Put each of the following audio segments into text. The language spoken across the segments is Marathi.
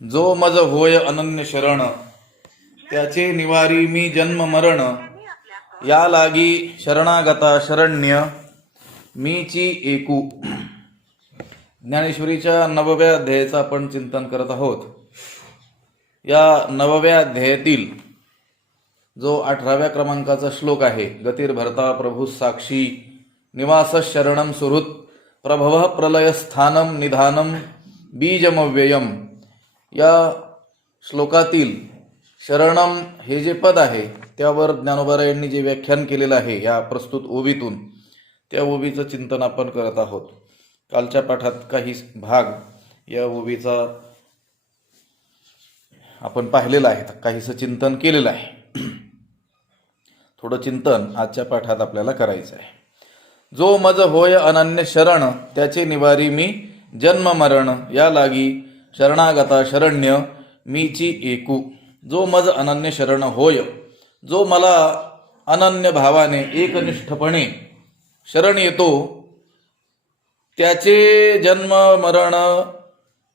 जो मज होय अनन्य शरण, त्याचे निवारी मी जन्म मरण. या लागी शरणागता शरण्य, मीची एकू. ज्ञानेश्वरीच्या 9व्या अध्यायाचं आपण चिंतन करत आहोत. या 9व्या अध्यायातील जो 18व्या क्रमांकाचा श्लोक आहे, गतिर्भर्ता प्रभू साक्षी निवास शरणम सुहृत प्रभव प्रलय स्थानम निधानम बीजमव्ययम. या श्लोकातील शरणम हे जे पद आहे त्यावर ज्ञानोबारायांनी जे व्याख्यान केलेलं आहे या प्रस्तुत ओवीतून, त्या ओवीचं चिंतन आपण करत आहोत. कालच्या पाठात काही भाग या ओवीचा आपण पाहिलेला आहे, काहीसं चिंतन केलेलं आहे. थोडं चिंतन आजच्या पाठात आपल्याला करायचं आहे. जो मज होय अनन्य शरण, त्याचे निवारी मी जन्म मरण. या लागी शरणागता शरण्य, मीची एकू. जो मज अनन्य शरण होय, जो मला अनन्य भावाने एकनिष्ठपणे शरण येतो, त्याचे जन्म मरण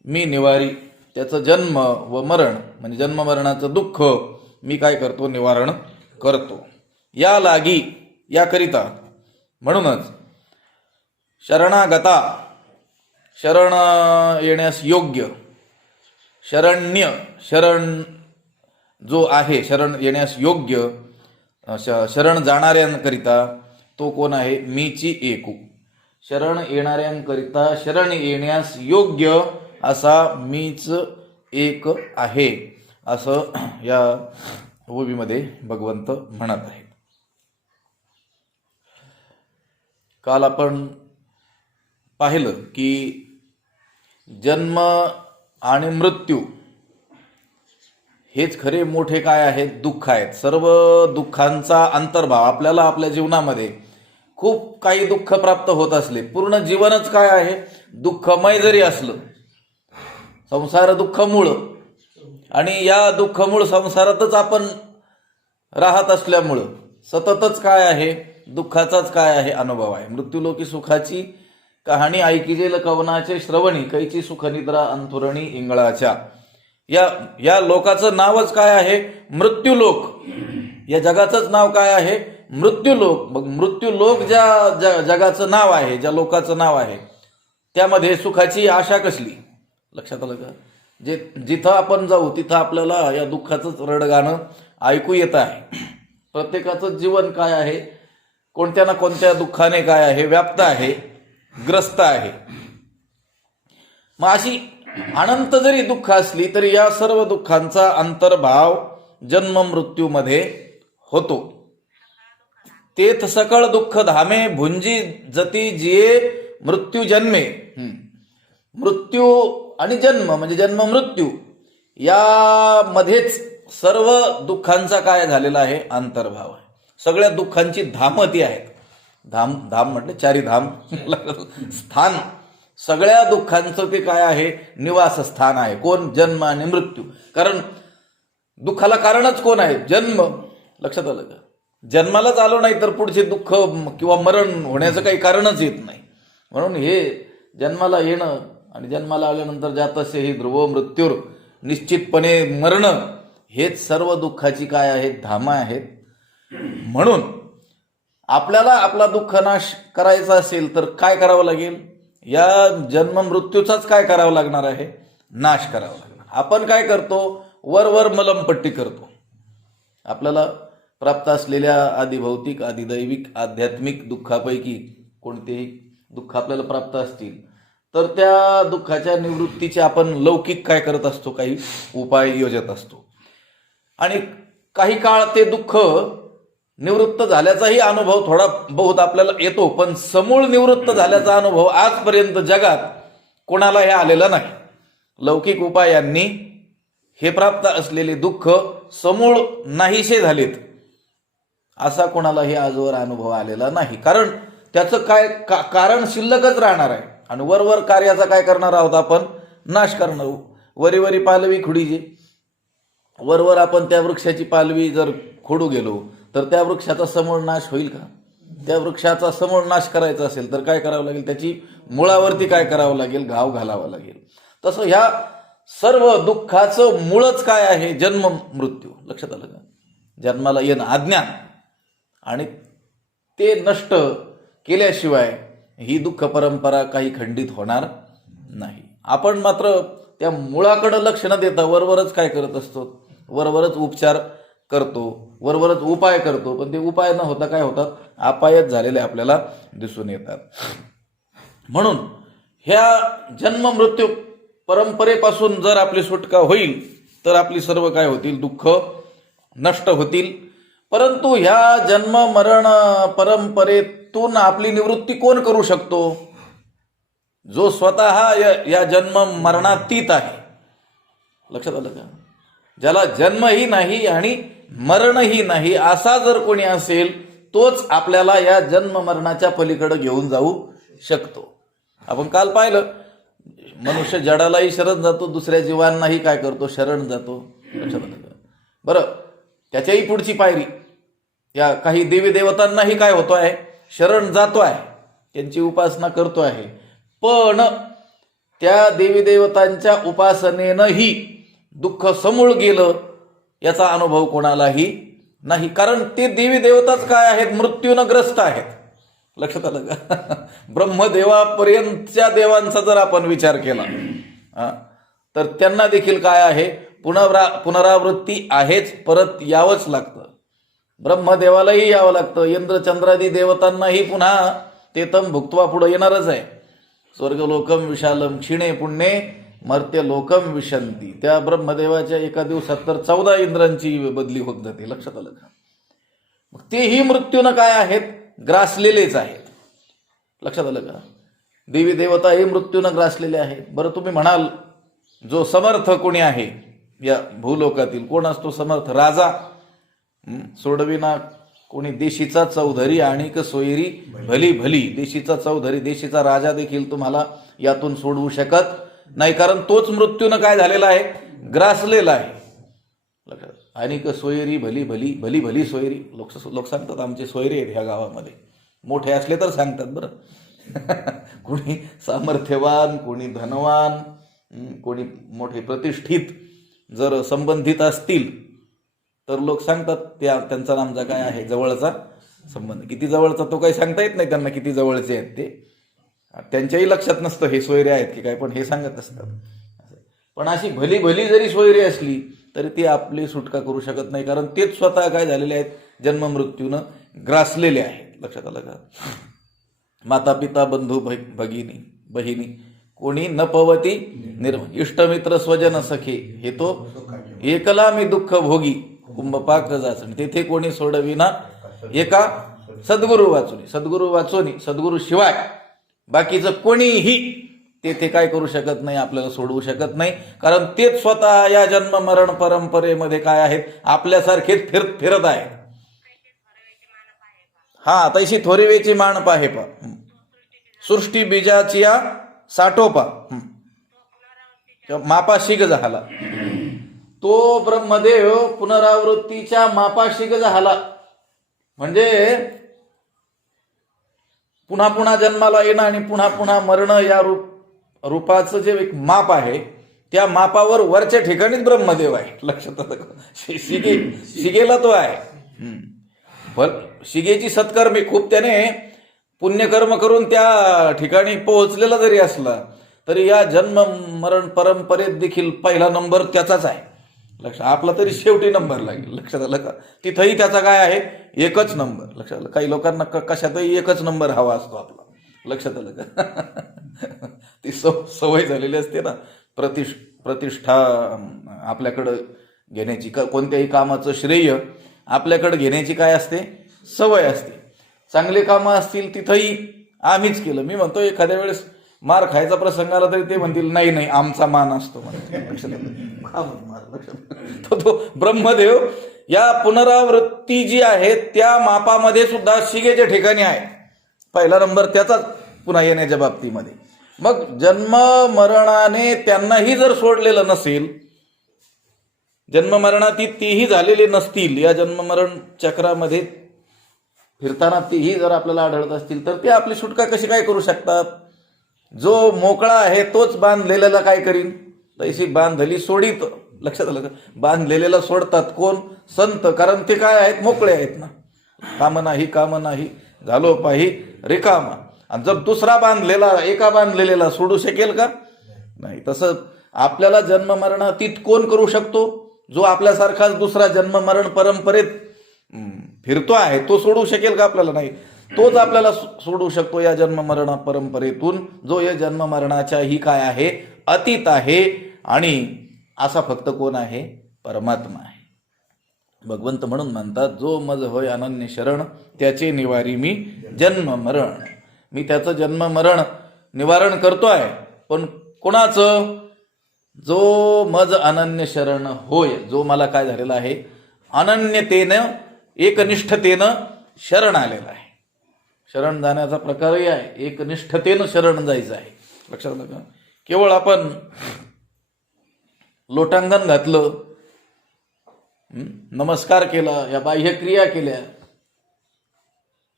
मी निवारी. त्याचं जन्म व मरण म्हणजे जन्म मरणाचं दुःख मी काय करतो, निवारण करतो. या लागी, याकरिता, म्हणूनच शरणागता शरण येण्यास योग्य, शरण्य शरण जो आहे, शरण येण्यास योग्य, शरण जाणाऱ्यांकरिता तो कोण आहे, मीची एकू. शरण येणाऱ्यांकरिता शरण येण्यास योग्य असा मीच एक आहे, असं या ओवीमध्ये भगवंत म्हणत आहेत. काल आपण पाहिलं की जन्म आणि मृत्यू हेच खरे मोठे काय आहेत, दुःख आहेत. सर्व दुःखांचा अंतर्भाव आपल्याला आपल्या जीवनामध्ये खूप काही दुःख प्राप्त होत असले, पूर्ण जीवनच काय आहे, दुःखमय जरी असलं, संसार दुःख मूळ, आणि या दुःख मूळ संसारातच आपण राहत असल्यामुळं सततच काय आहे, दुःखाचाच काय आहे अनुभव आहे. मृत्यूलोकी सुखाची कहाणी ऐकिजेल कवनाचे श्रवणी, कैची सुखनिद्रा अंथुरणी इंगळाच्या. या लोकाचं नावच काय आहे, मृत्यूलोक. या जगाचंच नाव काय आहे, मृत्यूलोक. मग मृत्यूलोक ज्या जगाचं नाव आहे, ज्या लोकाचं नाव आहे, त्यामध्ये सुखाची आशा कसली, लक्षात आलं का? जिथं आपण जाऊ तिथं आपल्याला या दुःखाचंच रडगाणं ऐकू येत आहे. प्रत्येकाचं जीवन काय आहे, कोणत्या ना कोणत्या दुःखाने काय आहे, व्याप्त आहे, ग्रस्त आहे. मग अशी अनंत जरी दुःख असली तरी या सर्व दुःखांचा अंतर्भाव जन्म मृत्यूमध्ये होतो. तेथ सकळ दुःख धामे भुंजी जती जिये मृत्यू जन्मे. मृत्यू आणि जन्म म्हणजे जन्म मृत्यू यामध्येच सर्व दुःखांचा काय झालेला आहे, अंतर्भाव आहे. सगळ्या दुःखांची धाम ती आहेत. धाम म्हटलं चारी धाम स्थान. सगळ्या दुःखांचं ते काय आहे, निवासस्थान आहे. कोण, जन्म आणि मृत्यू. कारण दुःखाला कारणच कोण आहे, जन्म. लक्षात आलं का? जन्मालाच आलो नाही तर पुढचे दुःख किंवा मरण होण्याचं काही कारणच येत नाही. म्हणून हे जन्माला येणं आणि जन्माला आल्यानंतर जातस्य ही ध्रुव मृत्यूर, निश्चितपणे मरण, हेच सर्व दुःखाची काय आहेत, धामा आहेत. म्हणून आपल्याला आपला दुःख नाश करायचा असेल तर काय करावं लागेल, या जन्म मृत्यूचाच काय करावं लागणार आहे, नाश करावा लागणार. आपण काय करतो, वर मलमपट्टी करतो. आपल्याला प्राप्त असलेल्या आधी भौतिक, आधी दैविक, आध्यात्मिक दुःखापैकी कोणतेही दुःख आपल्याला प्राप्त असतील तर त्या दुःखाच्या निवृत्तीचे आपण लौकिक काय करत असतो, काही उपाय योजत असतो. आणि काही काळ ते दुःख निवृत्त झाल्याचाही अनुभव थोडा बहुत आपल्याला येतो, पण समूळ निवृत्त झाल्याचा अनुभव आजपर्यंत जगात कोणाला हे आलेला नाही. लौकिक उपायांनी हे प्राप्त असलेले दुःख समूळ नाहीसे झालेत असा कोणालाही आजवर अनुभव आलेला नाही. कारण त्याचं काय कारण शिल्लकच राहणार आहे. आणि वर कार्याचा काय करणार आहोत आपण, नाश करणार. वरी पालवी खुडीजे, वर आपण त्या वृक्षाची पालवी जर खोडू गेलो तर त्या वृक्षाचा समूळ नाश होईल का? त्या वृक्षाचा समूळ नाश करायचा असेल तर काय करावं लागेल, त्याची मुळावरती काय करावं लागेल, घाव घालावा लागेल. तसं ह्या सर्व दुःखाचं मूळच काय आहे? जन्म मृत्यू. लक्षात आलं का? जन्माला येणं अज्ञान, आणि ते नष्ट केल्याशिवाय ही दुःख परंपरा काही खंडित होणार नाही. आपण मात्र त्या मुळाकडे लक्ष न देता वरवरच काय करत असतो? वरवरच उपचार करतो, वरवरच उपाय करतो, पण ते उपाय न होता काय होतात? अपायच झालेले आपल्याला दिसून येतात. म्हणून ह्या जन्म मृत्यू परंपरेपासून जर आपली सुटका होईल तर आपली सर्व काय होतील? दुःख नष्ट होतील. परंतु ह्या जन्म मरण परंपरेतून आपली निवृत्ती कोण करू शकतो? जो स्वतः या जन्म मरणातीत आहे. लक्षात आलं का? ज्याला जन्मही नाही आणि मरणही नाही असा जर कोणी असेल तोच आपल्याला या जन्म मरणाच्या पलीकडे घेऊन जाऊ शकतो. आपण काल पाहिलं, मनुष्य जडालाही शरण जातो, दुसऱ्या जीवांनाही काय करतो? शरण जातो. लक्षात आलं का? बरं, त्याच्याही पुढची पायरी, या काही देवी देवतांनाही काय होतो आहे? शरण जातो आहे, त्यांची उपासना करतो आहे. पण त्या देवी देवतांच्या उपासनेनंही दुःख समूळ गेलं याचा अनुभव कोणालाही नाही. कारण ते देवी देवताच काय आहेत? मृत्यूनं ग्रस्त आहेत. लक्षात आलं का? ब्रह्मदेवापर्यंतच्या देवांचा जर आपण विचार केला तर त्यांना देखील काय आहे? पुनरावृत्ती आहेच, परत यावंच लागतं. ब्रह्मदेवालाही यावं लागतं, इंद्रचंद्रादी देवतांनाही पुन्हा ते तम भुक्तवा पुढे येणारच आहे. स्वर्गलोकम विशालम क्षीणे पुण्ये मर्त्य लोकम विशंती. त्या ब्रह्मदेवाच्या एका दिवसात तर 14 इंद्रांची बदली होत जाते. लक्षात आलं का? मग तेही मृत्यूनं काय आहेत? ग्रासलेलेच आहेत. लक्षात आलं का? देवी देवता हे मृत्यूनं ग्रासलेले आहेत. बरं, तुम्ही म्हणाल जो समर्थ कोणी आहे या भूलोकातील, कोण असतो समर्थ? राजा. सोडविना कोणी देशीचा चौधरी आणि सोयरी भली भली. देशीचा चौधरी, देशीचा राजा देखील तुम्हाला यातून सोडवू शकत नाही, कारण तोच मृत्यूनं काय झालेला आहे? ग्रासलेला आहे. आणि सोयरी भली भली, भली भली सोयरी. लोक सांगतात आमचे सोयरे आहेत ह्या गावामध्ये. मोठे असले तर सांगतात बरं. कोणी सामर्थ्यवान, कोणी धनवान, कोणी मोठे प्रतिष्ठित जर संबंधित असतील तर लोक सांगतात त्यांचा आमचा काय आहे? जवळचा संबंध. किती जवळचा तो काही सांगता येत नाही त्यांना, किती जवळचे आहेत ते. त्यांच्याही लक्षात नसतं हे सोयरे आहेत की काय, पण हे सांगत असतात. पण अशी भली भली जरी सोयरी असली तरी ती आपली सुटका करू शकत नाही, कारण तेच स्वतः काय झालेले आहेत? जन्म मृत्यूनं ग्रासलेले आहेत. लक्षात आलं का? माता पिता बंधू भगिनी बहिणी कोणी न पवती इष्टमित्र स्वजन सखे हे तो एकला मी दुःख भोगी कुंभपाक जाचणी. तेथे कोणी सोडविना एका सद्गुरु वाचुनी. सद्गुरु वाचोनी, सद्गुरु शिवाय बाकीचं कोणीही तेथे काय करू शकत नाही? आपल्याला सोडवू शकत नाही, कारण तेच स्वतः या जन्म मरण परंपरेमध्ये काय आहेत? आपल्यासारखेच फिरत आहेत. हा, तैशी थोरिवेची मान पाहे पा, सृष्टी बीजाची या साठोपा, मापाशिक झाला. तो ब्रह्मदेव पुनरावृत्तीच्या मापाशिक झाला. म्हणजे पुन्हा पुन्हा जन्माला येणं आणि पुन्हा पुन्हा मरणं या रूपाचं जे एक माप आहे, त्या मापावर वरच्या ठिकाणीच ब्रह्मदेव आहे. लक्षात आलं का? शिगेला तो आहे. शिगेची सत्कर्मी खूप त्याने पुण्यकर्म करून त्या ठिकाणी पोहोचलेला जरी असला तरी या जन्म मरण परंपरेत देखील पहिला नंबर त्याचाच आहे. आपला तरी शेवटी नंबर लागेल. लक्षात आलं का? तिथंही त्याचा काय आहे? एकच नंबर. लक्षात आलं? काही लोकांना कशातही एकच नंबर हवा असतो आपला. लक्षात आलं का? ती सवय झालेली असते ना. प्रतिष्ठा आपल्याकडं घेण्याची, कोणत्याही कामाचं श्रेय आपल्याकडे घेण्याची काय असते? सवय असते. चांगले कामं असतील तिथंही आम्हीच केलं. मी म्हणतो एखाद्या वेळेस मार खायचा प्रसंग आला तरी ते म्हणतील नाही नाही आमचा मान असतो. तो ब्रह्मदेव या पुनरावृत्ती जी आहे त्या मापामध्ये सुद्धा शिगेच्या ठिकाणी आहे. पहिला नंबर त्याचाच पुन्हा येण्याच्या बाबतीमध्ये. मग जन्म मरणाने त्यांनाही जर सोडलेलं नसेल, जन्म मरणाती तेही झालेले नसतील, या जन्म मरण चक्रामध्ये फिरताना तेही जर आपल्याला आढळत असतील तर ते आपली सुटका कशी काय करू शकतात? जो मोकळा आहे तोच बांधलेल्याला काय करीन? तैसी बांधली सोडीत. लक्षात आलं का? बांधलेल्याला सोडतात कोण? संत. कारण ते काय आहेत? मोकळे आहेत ना. काम नाही झालो पाही रिकामा. आणि जर दुसरा बांधलेला एका बांधलेला सोडू शकेल का? नाही. तसं आपल्याला जन्म मरणातीत कोण करू शकतो? जो आपल्यासारखाच दुसरा जन्म मरण परंपरेत फिरतो आहे तो सोडू शकेल का? आपल्याला नाही. तोच आपल्याला सोडू शकतो या जन्म मरण परंपरेतून, जो या जन्म मरणाच्या ही काय आहे? अतीत आहे. आणि असा फक्त कोण आहे? परमात्मा आहे. भगवंत म्हणून म्हणतात, जो मज होय अनन्य शरण, त्याचे निवारी मी जन्म मरण. मी त्याचं जन्म मरण निवारण करतोय. पण कोणाचं? जो मज अनन्य शरण होय, जो मला काय झालेला आहे? अनन्यतेनं एकनिष्ठतेनं शरण आलेला आहे. शरण जाण्याचा प्रकारही आहे, एकनिष्ठतेनं शरण जायचं आहे. लक्षात आलं का? केवळ आपण लोटांगण घातलं, नमस्कार केला, या बाह्य क्रिया केल्या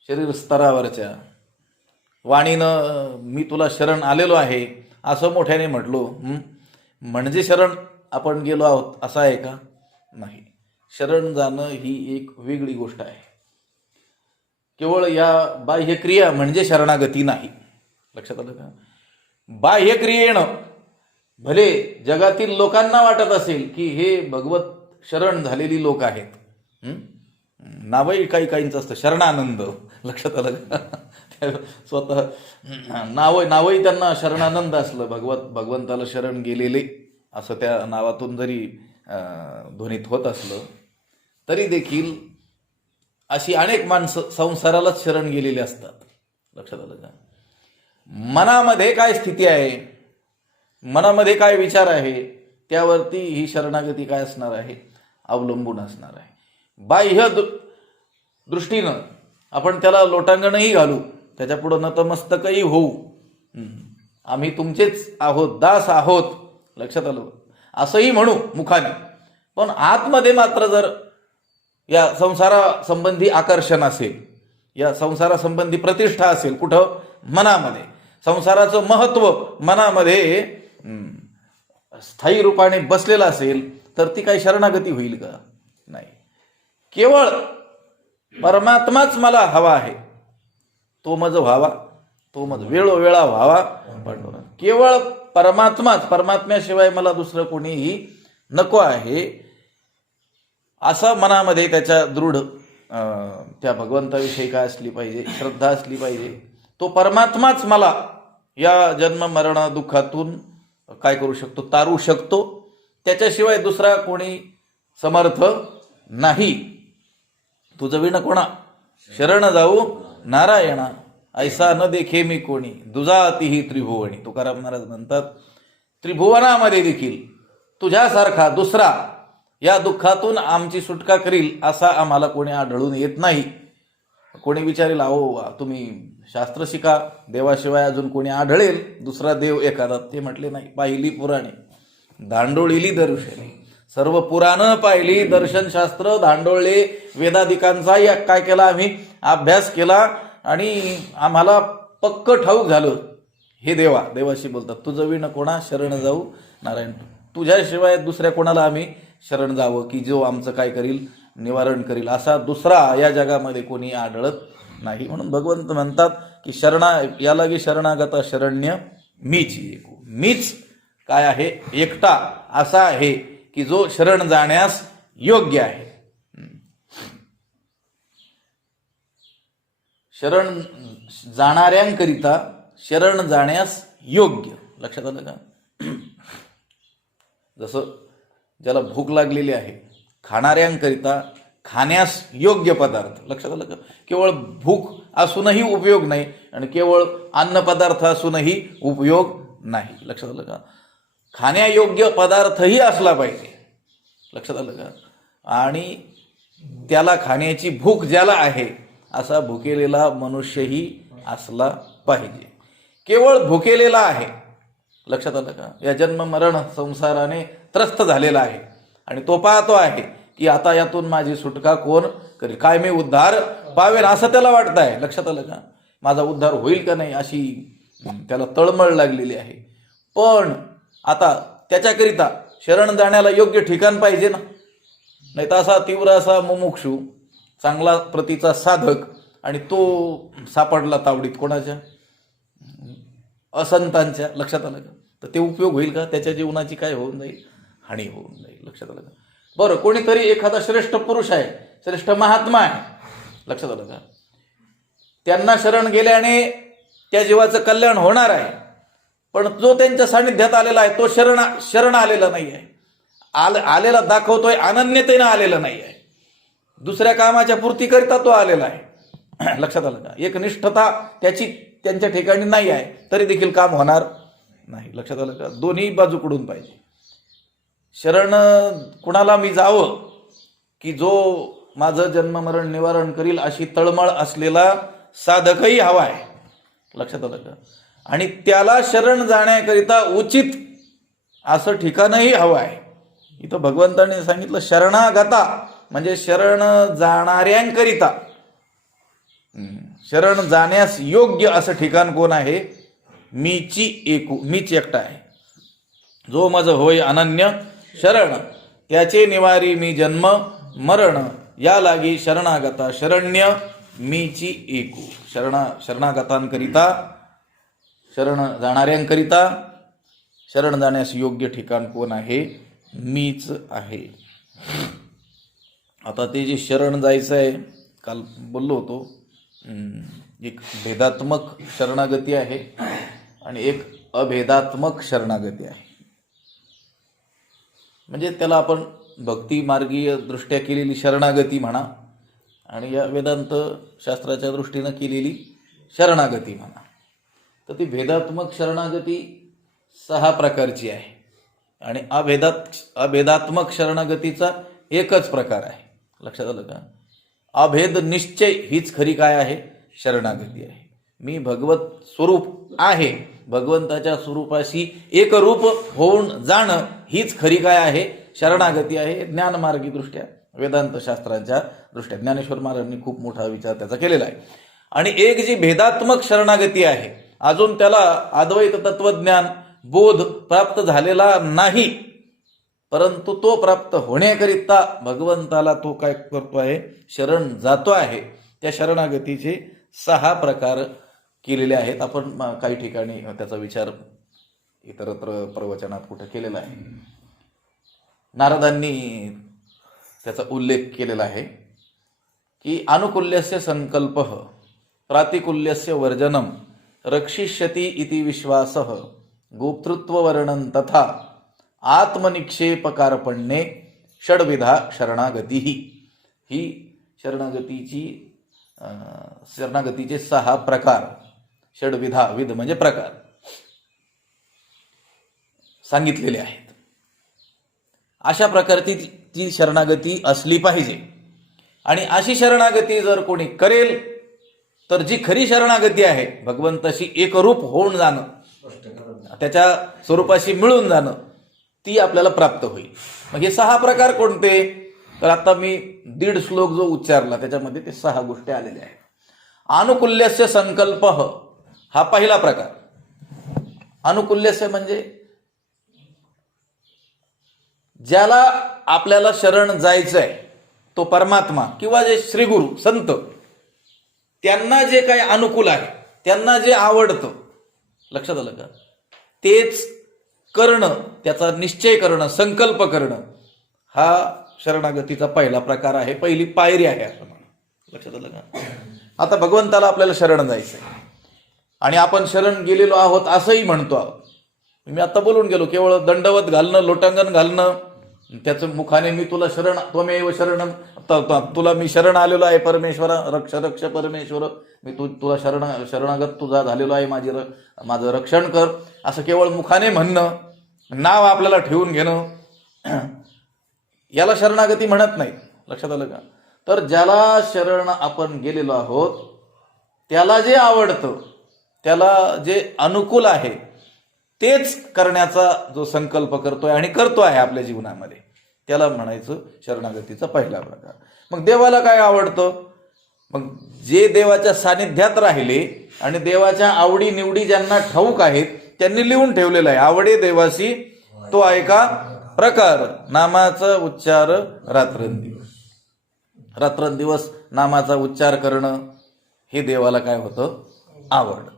शरीर स्तरावरच्या, वाणीनं मी तुला शरण आलेलो आहे असं मोठ्याने म्हटलो, म्हणजे शरण आपण गेलो आहोत असं आहे का? नाही. शरण जाणं ही एक वेगळी गोष्ट आहे. केवळ या बाह्यक्रिया म्हणजे शरणागती नाही. लक्षात आलं का? बाह्यक्रियेनं भले जगातील लोकांना वाटत असेल की हे भगवत शरण झालेली लोक आहेत. नावही काहींचं असतं शरणानंद. लक्षात आलं का? स्वतः नावही त्यांना शरणानंद असलं. भगवंताला शरण गेलेले असं त्या नावातून जरी ध्वनित होत असलं तरी देखील अशी अनेक माणसं संसारालाच शरण गेलेली असतात. लक्षात आलं का? मनामध्ये काय स्थिती आहे, मनामध्ये काय विचार आहे, त्यावरती ही शरणागती काय असणार आहे? अवलंबून असणार आहे. बाह्य दृष्टीनं आपण त्याला लोटांगणही घालू, त्याच्या पुढं नतमस्तकही होऊ, आम्ही तुमचेच आहोत, दास आहोत, लक्षात आलं, असंही म्हणू मुखाने. पण आतमध्ये मात्र जर या संसारासंबंधी आकर्षण असेल, या संसारासंबंधी प्रतिष्ठा असेल, कुठं? मनामध्ये. संसाराचं महत्व मनामध्ये स्थायी रूपाने बसलेलं असेल तर ती काही शरणागती होईल का? नाही. केवळ परमात्माच मला हवा आहे, तो मज व्हावा, तो मज वेळोवेळा व्हावा. पण केवळ परमात्माच, परमात्म्याशिवाय मला दुसरं कोणीही नको आहे, असं मनामध्ये त्याच्या दृढ त्या भगवंताविषयी काय असली पाहिजे? श्रद्धा असली पाहिजे. तो परमात्माच मला या जन्म मरण दुःखातून काय करू शकतो? तारू शकतो. त्याच्याशिवाय दुसरा कोणी समर्थ नाही. तुझं विण कोणा शरण जाऊ नारायणा, ऐसा न देखे मी कोणी, दुजातीही त्रिभुवनी. तुकाराम महाराज म्हणतात, त्रिभुवनामध्ये देखील तुझ्यासारखा दुसरा या दुःखातून आमची सुटका करील असा आम्हाला कोणी आढळून येत नाही. कोणी विचारेल, अहो तुम्ही शास्त्र शिका, देवाशिवाय अजून कोणी आढळेल दुसरा देव एखादा? ते म्हटले नाही. पाहिली पुराणे धांडोळीली दर्शने, सर्व पुराणं पाहिली, दर्शनशास्त्र धांडोळले, वेदाधिकांचा या काय केला आम्ही? अभ्यास केला. आणि आम्हाला पक्क ठाऊक झालं, हे देवाशी बोलतात, तुझं विण कोणा शरण जाऊ नारायण, तुझ्याशिवाय दुसऱ्या कोणाला आम्ही शरण जावं की जो आमचं काय करील? निवारण करील. असा दुसरा या जगामध्ये कोणी आढळत नाही. म्हणून भगवंत म्हणतात की याला की शरणागता शरण्य मीच एकू. मीच काय आहे? एकटा असा आहे की जो शरण जाण्यास योग्य आहे. शरण जाणाऱ्यांकरिता शरण जाण्यास योग्य. लक्षात आलं का? जसं ज्याला भूक लागलेली आहे, खाणाऱ्यांकरिता खाण्यास योग्य पदार्थ. लक्षात आलं का? केवळ भूक असूनही उपयोग नाही आणि केवळ अन्न पदार्थ असूनही उपयोग नाही. लक्षात आलं का? खाण्यायोग्य पदार्थही असला पाहिजे. लक्षात आलं का? आणि त्याला खाण्याची भूक ज्याला आहे असा भुकेलेला मनुष्यही असला पाहिजे. केवळ भुकेलेला आहे, लक्षात आलं का? या जन्म मरण संसाराने त्रस्त झालेला आहे आणि तो पाहतो आहे की आता यातून माझी सुटका कोण करेल? काय मी उद्धार पावेन असं त्याला वाटत आहे. लक्षात आलं का? माझा उद्धार होईल का नाही अशी त्याला तळमळ लागलेली आहे. पण आता त्याच्याकरिता शरण जाण्याला योग्य ठिकाण पाहिजे ना. नाही तर असा तीव्र असा मुमुक्षू चांगला प्रतीचा साधक आणि तो सापडला तावडीत कोणाच्या, असंतांच्या. लक्षात आलं का? तर ते उपयोग होईल का? त्याच्या जीवनाची काय होऊन जाईल? हानी होऊन जाईल. लक्षात आलं का? बरं, कोणीतरी एखादा श्रेष्ठ पुरुष आहे, श्रेष्ठ महात्मा आहे, लक्षात आलं का, त्यांना शरण गेल्याने त्या जीवाचं कल्याण होणार आहे. पण जो त्यांच्या सानिध्यात आलेला आहे तो शरण आलेला नाही आहे. आलेला दाखवतोय, अनन्यतेनं आलेला नाही आहे. दुसऱ्या कामाच्या पूर्तीकरिता तो आलेला आहे. लक्षात आलं का? एक निष्ठता त्याची त्यांच्या ठिकाणी नाही आहे, तरी देखील काम होणार नाही. लक्षात आलं का? दोन्ही बाजूकडून पाहिजे. शरण कुणाला मी जावं की जो माझं जन्ममरण निवारण करील अशी तळमळ असलेला साधकही हवा आहे. लक्षात आलं का? आणि त्याला शरण जाण्याकरिता उचित असं ठिकाणही हवं आहे. इथं भगवंताने सांगितलं शरणागता म्हणजे शरण जाणाऱ्यांकरिता, शरण जाण्यास योग्य असं ठिकाण कोण आहे? मीच एकटा आहे. जो मज होय अनन्य शरण, त्याचे निवारी मी जन्म मरण, या लागी शरणागता शरण्य मीची एकू. शरणागतांकरिता, शरण जाणाऱ्यांकरिता शरण जाण्यास योग्य ठिकाण कोण आहे? मीच आहे. आता ते जे शरण जायचं आहे, काल बोललो होतो, एक भेदात्मक शरणागती आहे आणि एक अभेदात्मक शरणागती आहे. म्हणजे त्याला आपण भक्ती मार्गीय दृष्ट्या केलेली शरणागती म्हणा आणि या वेदांत शास्त्राच्या दृष्टीनं केलेली शरणागती म्हणा. तर ती भेदात्मक शरणागती 6 प्रकारची आहे आणि अभेदात्मक शरणागतीचा एकच प्रकार आहे. लक्षात आलं का? अभेद निश्चय हीच खरी काय आहे? शरणागती आहे. मी भगवत स्वरूप आहे, भगवंताच्या स्वरूपाशी एकरूप होऊन जाणं हीच खरी काय आहे? शरणागती आहे. ज्ञानमार्गी दृष्ट्या, वेदांत शास्त्राच्या दृष्ट्या ज्ञानेश्वर महाराजांनी खूप मोठा विचार त्याचा केलेला आहे. आणि एक जी भेदात्मक शरणागती आहे, अजून त्याला अद्वैत तत्वज्ञान बोध प्राप्त झालेला नाही, परंतु तो प्राप्त होण्याकरिता भगवंताला तो काय करतो आहे? शरण जातो आहे. त्या शरणागतीचे 6 प्रकार केलेले आहेत. आपण काही ठिकाणी त्याचा विचार इतरत्र प्रवचनात कुठे केलेला आहे. नारदांनी त्याचा उल्लेख केलेला आहे की अनुकूल्यस्य संकल्पः प्रातिकूल्यस्य वर्जनम रक्षिष्यति इति विश्वासः गोप्तृत्ववर्णन तथा आत्मनिक्षेपकारपण्ये षड्विधा शरणागती. ही शरणागतीचे 6 प्रकार, षड्विधा, विध म्हणजे प्रकार सांगितलेले आहेत. अशा प्रकारची ती शरणागती असली पाहिजे. आणि अशी शरणागती जर कोणी करेल तर जी खरी शरणागती आहे, भगवंताशी एकरूप होऊन जाणं, त्याच्या स्वरूपाशी मिळून जाणं, ती आपल्याला प्राप्त होईल. मग हे 6 प्रकार कोणते? तर आता मी 1.5 श्लोक जो उच्चारला त्याच्यामध्ये ते 6 गोष्टी आलेल्या आहेत. अनुकूल्यस्य संकल्प हा पहिला प्रकार. अनुकूल्यस्य म्हणजे ज्याला आपल्याला शरण जायचं आहे तो परमात्मा किंवा जे श्रीगुरु संत, त्यांना जे काही अनुकूल आहे, त्यांना जे आवडतं, लक्षात आलं का, तेच करणं, त्याचा निश्चय करणं, संकल्प करणं, हा शरणागतीचा पहिला प्रकार आहे, पहिली पायरी आहे असं म्हणा. लक्षात आलं का? आता भगवंताला आपल्याला शरण जायचं आहे आणि आपण शरण गेलेलो आहोत असंही म्हणतो आहोत. मी आता बोलून गेलो, केवळ दंडवत घालणं, लोटांगण घालणं, त्याचं मुखाने मी तुला शरण, त्वमेव शरणम, तुला मी शरण आलेलो आहे परमेश्वरा, रक्ष रक्ष परमेश्वर, मी तुला शरणागत तुझा झालेलो आहे, माझं रक्षण कर, असं केवळ मुखाने म्हणणं, नाव आपल्याला ठेवून घेणं, याला शरणागती म्हणत नाही. लक्षात आलं का? तर ज्याला शरण आपण गेलेलो आहोत, त्याला जे आवडतं, त्याला जे अनुकूल आहे तेच करण्याचा जो संकल्प करतोय आणि करतो आहे आपल्या जीवनामध्ये, त्याला म्हणायचं शरणागतीचा पहिला प्रकार. मग देवाला काय आवडतं? मग जे देवाच्या सानिध्यात राहिले आणि देवाच्या आवडी निवडी ज्यांना ठाऊक आहेत त्यांनी लिहून ठेवलेलं आहे. आवडे देवासी तो आहे का प्रकार. नामाचा उच्चार रात्रंदिवस. रात्रंदिवस नामाचा उच्चार करणं हे देवाला काय होतं, आवडतं.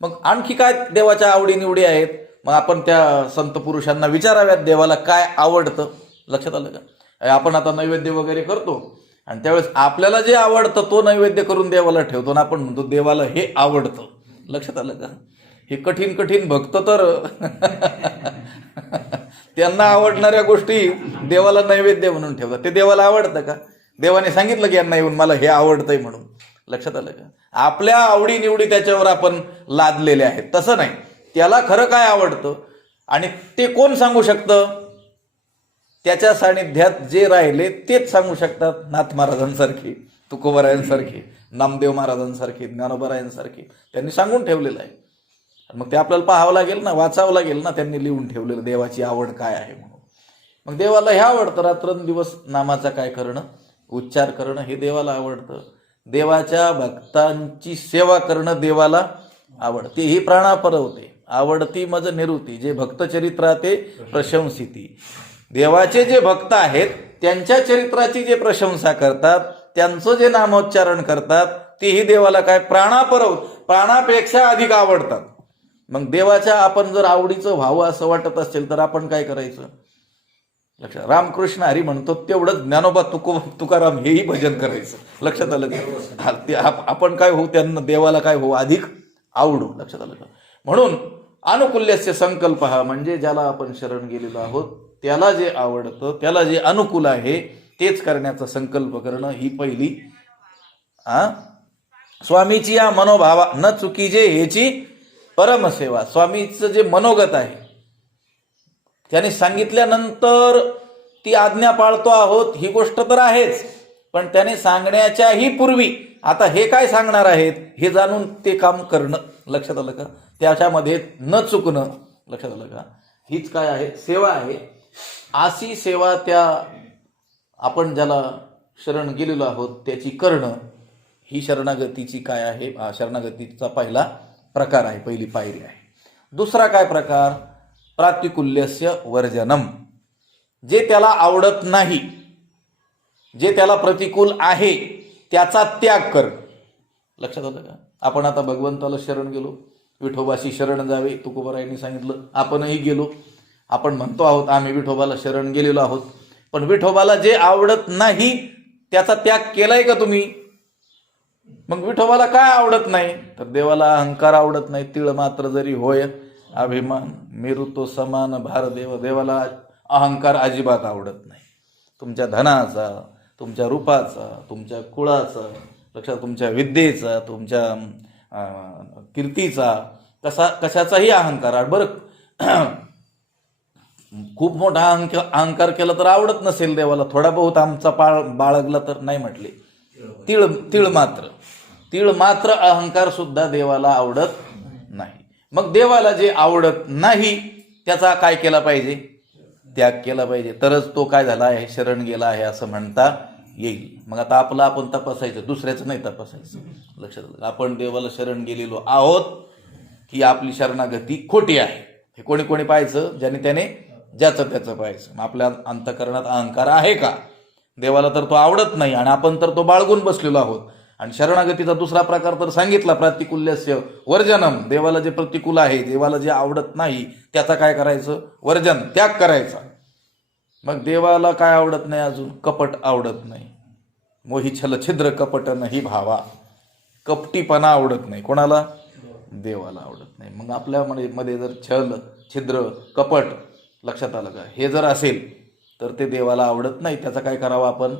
मग आणखी काय देवाच्या आवडीनिवडी आहेत. मग आपण त्या संत पुरुषांना विचाराव्यात देवाला काय आवडतं. लक्षात आलं का. आपण आता नैवेद्य वगैरे करतो आणि त्यावेळेस आपल्याला जे आवडतं तो नैवेद्य करून देवाला ठेवतो ना आपण म्हणतो देवाला हे आवडतं. लक्षात आलं का. हे कठीण कठीण भक्त तर त्यांना आवडणाऱ्या गोष्टी देवाला नैवेद्य म्हणून ठेवतात. ते देवाला आवडतं का. देवाने सांगितलं की यांना येऊन मला हे आवडतंय म्हणून. लक्षात आलं का. आपल्या आवडीनिवडी त्याच्यावर आपण लादलेले आहेत. तसं नाही. त्याला खरं काय आवडतं आणि ते कोण सांगू शकतं. त्याच्या सानिध्यात जे राहिले तेच सांगू शकतात. नाथ महाराजांसारखे, तुकोबारायांसारखे, नामदेव महाराजांसारखे, ज्ञानोबारायांसारखे त्यांनी सांगून ठेवलेलं आहे. मग ते आपल्याला पाहावं लागेल ना, वाचावं लागेल ना त्यांनी लिहून ठेवलेलं देवाची आवड काय आहे म्हणून. मग देवाला हे आवडतं रात्रंदिवस नामाचा काय करणं, उच्चार करणं हे देवाला आवडतं. देवाच्या भक्तांची सेवा करणं देवाला आवडते. ही प्राणापरवते आवडती मज निरुती. जे भक्त चरित्राते प्रशंसिती. देवाचे जे भक्त आहेत त्यांच्या चरित्राची जे प्रशंसा करतात, त्यांचं जे नामोच्चारण करतात तेही देवाला काय प्राणापेक्षा अधिक आवडतात. मग देवाच्या आपण जर आवडीचं व्हावं असं वाटत असेल तर आपण काय करायचं. लक्षात. रामकृष्ण हरी म्हणतो तेवढंच ज्ञानोबा तुकाराम हेही भजन करायचं. लक्षात आलं का. आपण काय होऊ त्यांना देवाला काय होऊ अधिक आवडू. लक्षात आलं का. म्हणून अनुकूल्यस्य संकल्प हा म्हणजे ज्याला आपण शरण गेलेलो आहोत त्याला जे आवडतं त्याला जे अनुकूल आहे तेच करण्याचा संकल्प करणं ही पहिली स्वामीची या मनोभावा न चुकीजे ह्याची परमसेवा. स्वामीचं जे मनोगत आहे त्याने सांगितल्यानंतर ती आज्ञा पाळतो आहोत ही गोष्ट तर आहेच, पण त्याने सांगण्याच्याही पूर्वी आता हे काय सांगणार आहेत हे जाणून ते काम करणं. लक्षात आलं का. त्याच्यामध्ये न चुकणं. लक्षात आलं का. हीच काय आहे सेवा आहे. अशी सेवा त्या आपण ज्याला शरण गेलेलो आहोत त्याची करणं ही शरणागतीची काय आहे. शरणागतीचा पहिला प्रकार आहे, पहिली पायरी आहे. दुसरा काय प्रकार प्रातिकुल्यस्य वर्जनम. जे त्याला आवडत नाही, जे त्याला प्रतिकूल आहे त्याचा त्याग कर. लक्षात आलं का. आपण आता भगवंताला शरण गेलो, विठोबाशी शरण जावे तुकोबारायांनी सांगितलं. आपणही गेलो, आपण म्हणतो आहोत आम्ही विठोबाला शरण गेलेलो आहोत, पण विठोबाला जे आवडत नाही त्याचा त्याग केलाय का तुम्ही. मग विठोबाला काय आवडत नाही तर देवाला अहंकार आवडत नाही. तीळ मात्र जरी होय अभिमान मेरू तो समान भार देव. देवाला अहंकार अजिबात आवडत नाही. तुमच्या धनाचा, तुमच्या रूपाचा, तुमच्या कुळाचा, लक्षात तुमच्या विद्येचा, तुमच्या कीर्तीचा, कशाचाही अहंकार. बरं खूप मोठा अहंकार केला तर आवडत नसेल देवाला. थोडा बहुत आमचा बाळगला तर नाही म्हटले. तीळ मात्र अहंकार सुद्धा देवाला आवडत नाही. मग देवाला जे आवडत नाही त्याचा काय केला पाहिजे, त्याग केला पाहिजे. तरच तो काय झाला आहे शरण गेला आहे असं म्हणता येईल. मग आता आपलं आपण तपासायचं, दुसऱ्याचं नाही तपासायचं. लक्षात आलं. आपण देवाला शरण गेलेलो आहोत की आपली शरणागती खोटी आहे हे कोणी कोणी पाहायचं. ज्याने त्याने ज्याचं त्याचं पाहायचं. आपल्या अंतःकरणात अहंकार आहे का. देवाला तर तो आवडत नाही आणि आपण तर तो बाळगून बसलेलो आहोत. आणि शरणागतीचा दुसरा प्रकार तर सांगितला प्रातिकुल्यस्य वर्जनम. देवाला जे प्रतिकूल आहे, देवाला जे आवडत नाही त्याचा काय करायचं वर्जन, त्याग करायचा. मग देवाला काय आवडत नाही अजून कपट आवडत नाही. मोही छल छिद्र कपट नाही भावा. कपटीपणा आवडत नाही. कोणाला देवाला आवडत नाही. मग आपल्या मध्ये जर छल छिद्र कपट लक्षात आलं का हे जर असेल तर ते देवाला आवडत नाही. त्याचा काय करावा आपण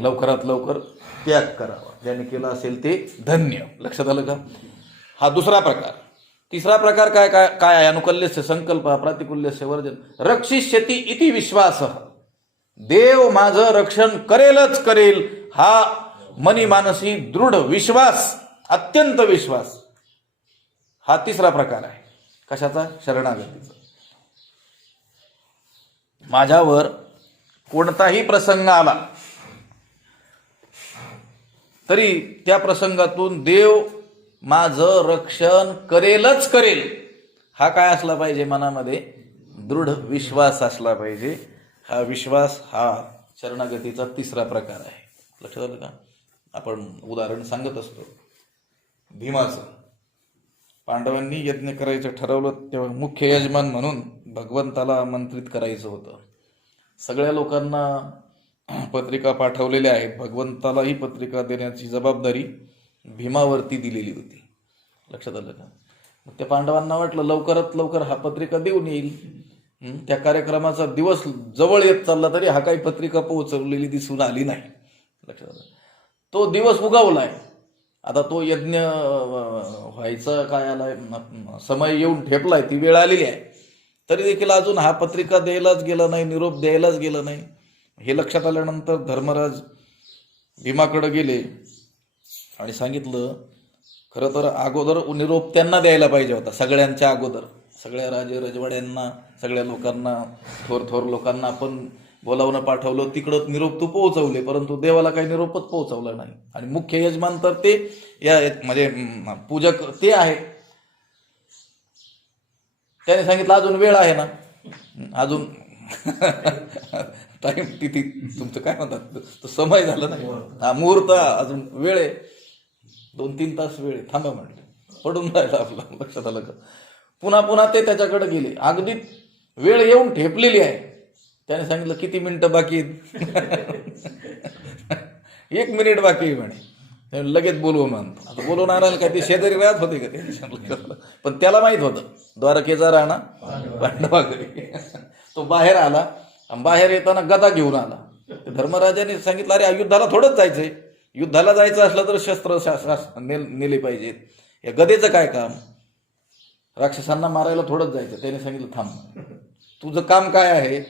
लवकरात लवकर त्याग करावा. ज्याने केलं असेल ते धन्य. लक्षात आलं का. हा दुसरा प्रकार. तिसरा प्रकार काय काय काय आहे अनुकल्यस्य संकल्प प्रातिकुल्यस्य वर्जन. रक्षिष्यति इति विश्वास. देव माझं रक्षण करेलच करेल हा मनी मानसी दृढ विश्वास, अत्यंत विश्वास. हा तिसरा प्रकार आहे. कशाचा शरणागतीचा. माझ्यावर कोणताही प्रसंग आला तरी त्या प्रसंगातून देव माझं रक्षण करेलच करेल हा काय असला पाहिजे मनामध्ये दृढ विश्वास असला पाहिजे. हा विश्वास हा शरणागतीचा तिसरा प्रकार आहे. लक्षात आलं का? आपण उदाहरण सांगत असतो भीमाचं. पांडवांनी यज्ञ करायचं ठरवलं तेव्हा मुख्य यजमान म्हणून भगवंताला आमंत्रित करायचं होतं. सगळ्या लोकांना पत्रिका पाठवलेल्या आहेत. भगवंतालाही पत्रिका देण्याची जबाबदारी भीमावरती दिलेली होती. लक्षात आलं का? मग त्या पांडवांना वाटलं लवकरात लवकर हा पत्रिका देऊन येईल. त्या कार्यक्रमाचा दिवस जवळ येत चालला तरी हा काही पत्रिका पोहोचवलेली दिसून आली नाही. लक्षात आलं? तो दिवस उगवलाय. आता तो यज्ञ व्हायचा काय आलाय, समय येऊन ठेपलाय, ती वेळ आलेली आहे. तरी देखील अजून हा पत्रिका द्यायलाच गेला नाही, निरोप द्यायलाच गेला नाही. हे लक्षात आल्यानंतर धर्मराज भीमाकडे गेले आणि सांगितलं खरं तर अगोदर निरोप त्यांना द्यायला पाहिजे होता. सगळ्यांच्या अगोदर सगळ्या राजे रजवाड्यांना, सगळ्या लोकांना, थोर थोर लोकांना आपण बोलावणं पाठवलं. तिकडं निरोप तू पोहोचवले, परंतु देवाला काही निरोपच पोहोचवला नाही. आणि मुख्य यजमान तर ते या म्हणजे पूजक ते आहेत. त्याने सांगितलं अजून वेळ आहे ना, अजून टाइम तिथी तुमचं काय म्हणतात तो समय झाला नाही, हा मुहूर्त अजून वेळ आहे, 2-3 तास वेळ आहे, थांबा म्हटलं. पडून राहिला आपला. लक्षात आलं का? पुन्हा पुन्हा ते त्याच्याकडे गेले. अगदी वेळ येऊन ठेपलेली आहे. त्याने सांगितलं किती मिनिटं बाकी आहेत? 1 मिनिट बाकी आहे म्हणे. लगेच बोलवून म्हणतो. आता बोलवून आणायला काय ते शेजारी राहत होते का ते? पण त्याला माहित होतं द्वारकेचा राणा पांडवाकडे. तो बाहेर आला. बाहेर येताना गदा घेऊन आला. धर्मराजाने सांगितलं अरे युद्धाला थोडंच जायचंय, युद्धाला जायचं असलं तर शस्त्र नेले पाहिजेत. या गदेचं काय काम? राक्षसांना मारायला थोडंच जायचं. त्याने सांगितलं थांब, तुझं काम काय आहे?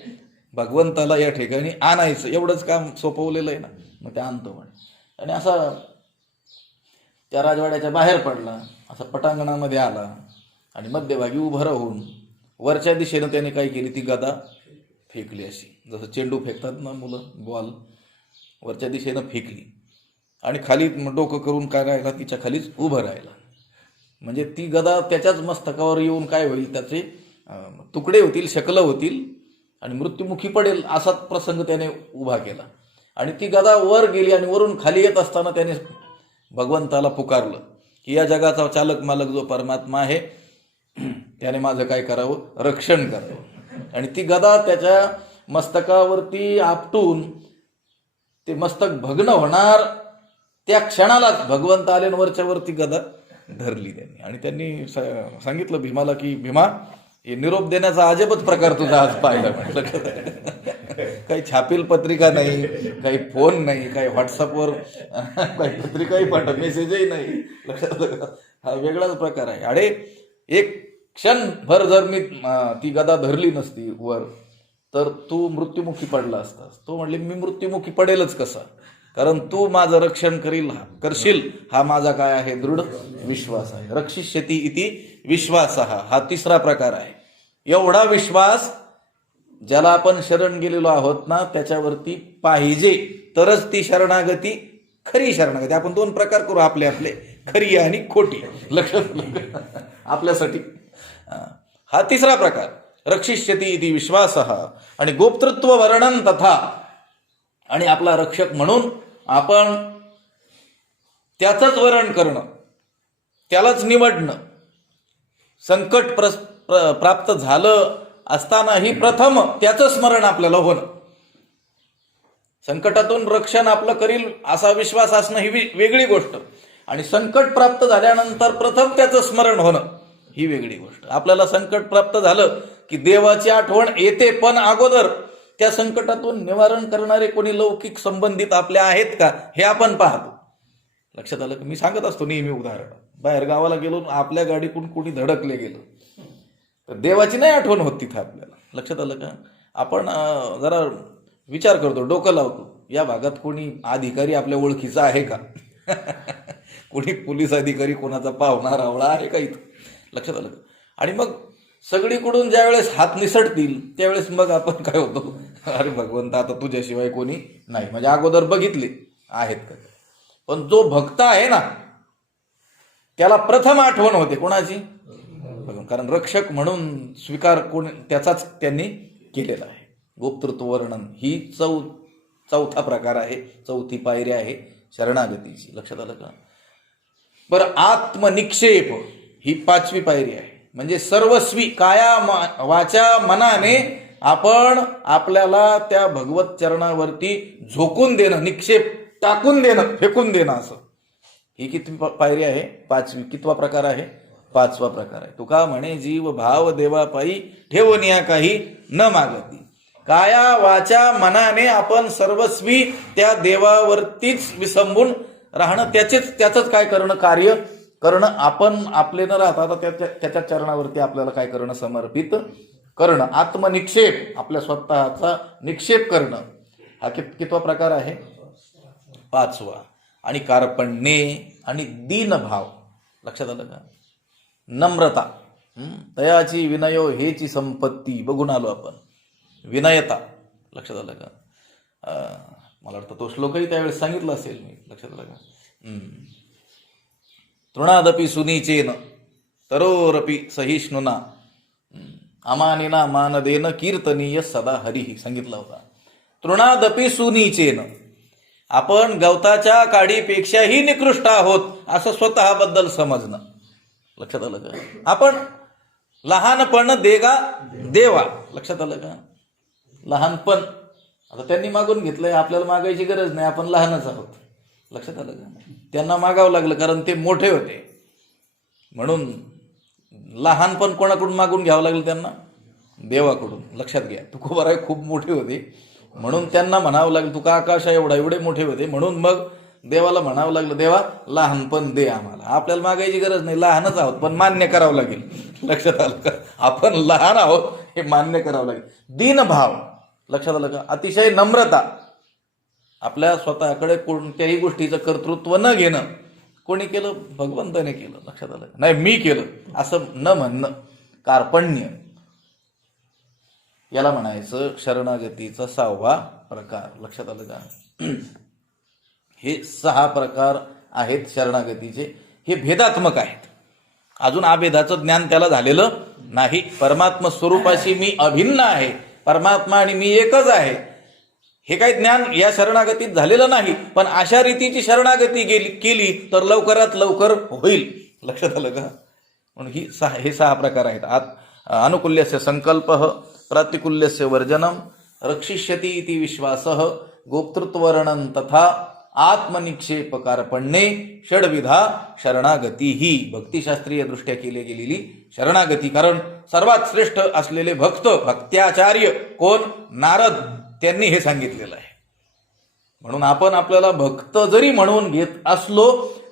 भगवंताला या ठिकाणी आणायचं, एवढंच काम सोपवलेलं आहे ना. मग ते आणतो म्हणे. आणि असा त्या राजवाड्याच्या बाहेर पडला, असा पटांगणामध्ये आला आणि मध्यभागी उभं राहून वरच्या दिशेनं त्याने काय केली, ती गदा फेकली. अशी जसं चेंडू फेकतात ना मुलं, बॉल वरच्या दिशेनं फेकली आणि खाली डोकं करून काय राहिला, तिच्या खालीच उभं राहिला. म्हणजे ती गदा त्याच्याच मस्तकावर येऊन काय होईल, त्याचे तुकडे होतील, शकलं होतील आणि मृत्युमुखी पडेल असा प्रसंग त्याने उभा केला. आणि ती गदा वर गेली आणि वरून खाली येत असताना त्याने भगवंताला पुकारलं की या जगाचा चालक मालक जो परमात्मा आहे त्याने माझं काय करावं, रक्षण करावं. आणि ती गदा त्याच्या मस्तकावरती आपटून ते मस्तक भग्न होणार त्या क्षणालाच भगवंत आले वरच्या वरती गदा धरली त्यांनी. आणि त्यांनी सांगितलं भीमाला की भीमा, हे निरोप देण्याचा अजबच प्रकार तुझा आज पाहिला. म्हटलं काही छापील पत्रिका नाही, काही फोन नाही, काही व्हॉट्सअपवर काही पत्रिकाही पाठव, मेसेजही नाही. लक्षात हा वेगळाच प्रकार आहे. अरे एक क्षणभर जर मी ती गदा धरली नसती वर तर तू मृत्युमुखी पडला असतास. तो म्हणले मी मृत्युमुखी पडेलच कसा, कारण तू माझं रक्षण करशील हा माझा काय आहे, दृढ विश्वास आहे. रक्षिष्यति इति विश्वासः, हा तिसरा प्रकार आहे. एवढा विश्वास ज्याला आपण शरण गेलेलो आहोत ना त्याच्यावरती पाहिजे, तरच ती शरणागती खरी शरणागती. आपण 2 प्रकार करू आपले आपले, खरी आणि खोटी. लक्षात आपल्यासाठी हा तिसरा प्रकार रक्षिष्यति इति विश्वासः. आणि गोप्तृत्व वर्णन तथा, आणि आपला रक्षक म्हणून आपण त्याचंच वर्ण करणं, त्यालाच निवडणं. संकट प्राप्त झालं असतानाही प्रथम त्याचं स्मरण आपल्याला होणं, संकटातून रक्षण आपलं करील असा विश्वास असणं ही वेगळी गोष्ट. आणि संकट प्राप्त झाल्यानंतर प्रथम त्याचं स्मरण होणं ही वेगळी गोष्ट. आपल्याला संकट प्राप्त झालं की देवाची आठवण येते, पण अगोदर त्या संकटातून निवारण करणारे कोणी लौकिक संबंधित आपल्या आहेत का हे आपण पाहतो. लक्षात आलं? मी सांगत असतो नेहमी उदाहरण, बाहेर गावाला गेलो, आपल्या गाडीकडून कोणी धडकले गेलं तर देवाची नाही आठवण होत तिथं आपल्याला. लक्षात आलं का? आपण जरा विचार करतो, डोकं लावतो, या भागात कोणी अधिकारी आपल्या ओळखीचा आहे का? कोणी पोलीस अधिकारी, कोणाचा पाहुणा रावळा आहे का इथं? लक्षात आलं का? आणि मग सगळीकडून ज्या वेळेस हात निसटतील त्यावेळेस मग आपण काय होतो, अरे भगवंत आता तुझ्याशिवाय कोणी नाही. म्हणजे अगोदर बघितले आहेत का? पण जो भक्त आहे ना त्याला प्रथम आठवण होते कोणाची? भगवान, कारण रक्षक म्हणून स्वीकार कोण त्याचाच त्यांनी केलेला आहे. गोप्तृत्व वर्णन ही चौथा प्रकार आहे, चौथी पायरी आहे शरणागतीची. लक्षात आलं का? बरं, आत्मनिक्षेप ही 5वी पायरी आहे. म्हणजे सर्वस्वी काया वाचा मनाने आपण आपल्याला त्या भगवत चरणावरती झोकून देणं, निक्षेप टाकून देणं, फेकून देणं, असं. ही किती पायरी आहे? 5वी. कितवा प्रकार आहे? 5वा प्रकार आहे. तुका म्हणे जीव भाव देवापायी ठेवनिया काही न मागती. काया वाचा मनाने आपण सर्वस्वी त्या देवावरतीच विसंबून राहणं, त्याचंच काय करणं, कार्य करणं. आपण आपले न राहता आता त्याच्या चरणावरती आपल्याला काय करणं, समर्पित करणं. आत्मनिक्षेप, आपल्या स्वतःचा निक्षेप करणं, हा कितवा प्रकार आहे? 5वा. आणि कार्पण्ये आणि दीनभाव. लक्षात आलं का? नम्रता, तयाची विनयो हेची संपत्ती, बघून आलो आपण. विनयता, लक्षात आलं का? मला वाटतं तो श्लोकही त्यावेळेस सांगितलं असेल मी. लक्षात आलं का? तृणादपि सुनीचेन तरोरपि सहिष्णुना अमानिना मानदेन कीर्तनीय सदा हरिही सांगितला होता. तृणादपि सुनीचेन, आपण गवताच्या काडीपेक्षाही निकृष्ट आहोत असं स्वतःबद्दल समजणं. लक्षात आलं का? आपण लहानपण देवा. लक्षात आलं का? लहानपण आता त्यांनी मागून घेतलंय, आपल्याला मागायची गरज नाही, आपण लहानच आहोत. लक्षात आलं का? त्यांना मागावं लागलं कारण ते मोठे होते, म्हणून लहानपण कोणाकडून मागून घ्यावं लागलं त्यांना? देवाकडून. लक्षात घ्या, तुकोबाराय खूप मोठे होते म्हणून त्यांना म्हणावं लागलं, तुका आकाशा एवढे मोठे होते म्हणून मग देवाला म्हणावं लागलं, देवा लहानपण दे आम्हाला. आपल्याला मागायची गरज नाही, लहानच आहोत, पण मान्य करावं लागेल. लक्षात आलं का? आपण लहान आहोत हे मान्य करावं लागेल. दीनभाव. लक्षात आलं का? अतिशय नम्रता, आपल्या स्वतःकडे कोणत्याही गोष्टीचं कर्तृत्व न घेणं. कोणी केलं? भगवंताने केलं. लक्षात आलं? नाही मी केलं असं न म्हणणं. कार्पण्य, याला म्हणायचं शरणागतीचा 6वा प्रकार. लक्षात आलं का? हे 6 प्रकार आहेत शरणागतीचे. हे भेदात्मक आहेत, अजून अभेदाचं ज्ञान त्याला झालेलं नाही. परमात्मा स्वरूपाशी मी अभिन्न आहे, परमात्मा आणि मी एकच आहे, हे काही ज्ञान या शरणागतीत झालेलं नाही. पण अशा रीतीची शरणागती केली तर लवकरात लवकर होईल. लक्षात आलं का? म्हणून हे 6 प्रकार आहेत. अनुकूल्यस्य संकल्प, प्रतिकूल्यस्य वर्जनम, रक्षिष्यति इति विश्वासः, गोप्तृत्ववर्णन तथा आत्मनिक्षेप कार्पण्ये, षड्विधा शरणागती ही भक्तिशास्त्रीय दृष्ट्या केली गेलेली शरणागती. कारण सर्वात श्रेष्ठ असलेले भक्त्याचार्य कोण? नारद, त्यांनी हे सांगितलेलं आहे. म्हणून आपण आपल्याला भक्त जरी म्हणून घेत असलो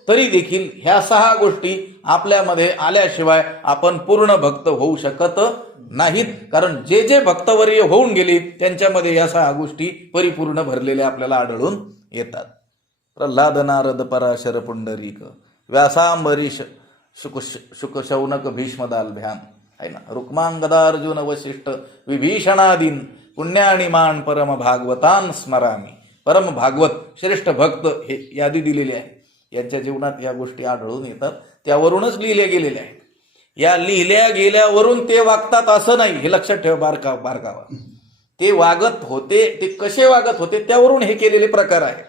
तरी देखील ह्या 6 गोष्टी आपल्यामध्ये आल्याशिवाय आपण पूर्ण भक्त होऊ शकत नाहीत. कारण जे जे भक्तवर्य होऊन गेले त्यांच्यामध्ये या 6 गोष्टी परिपूर्ण भरलेल्या आपल्याला आढळून येतात. प्रल्हाद नारद पराशर पुंडरीक व्यासांबरीश शुकशौनक भीष्मदालभ्याम आहे ना, रुक्मांगदा अर्जुन वशिष्ठ विभीषणादीन पुण्याणिमान परम भागवतान स्मरामी. परम भागवत श्रेष्ठ भक्त हे यादी दिलेली आहे. यांच्या जीवनात या गोष्टी आढळून येतात, त्यावरूनच लिहिल्या गेलेल्या आहेत. या लिहिल्या गेल्यावरून ते वागतात असं नाही, हे लक्षात ठेवा. बारकावा ते वागत होते, ते कसे वागत होते त्यावरून हे केलेले प्रकार आहेत.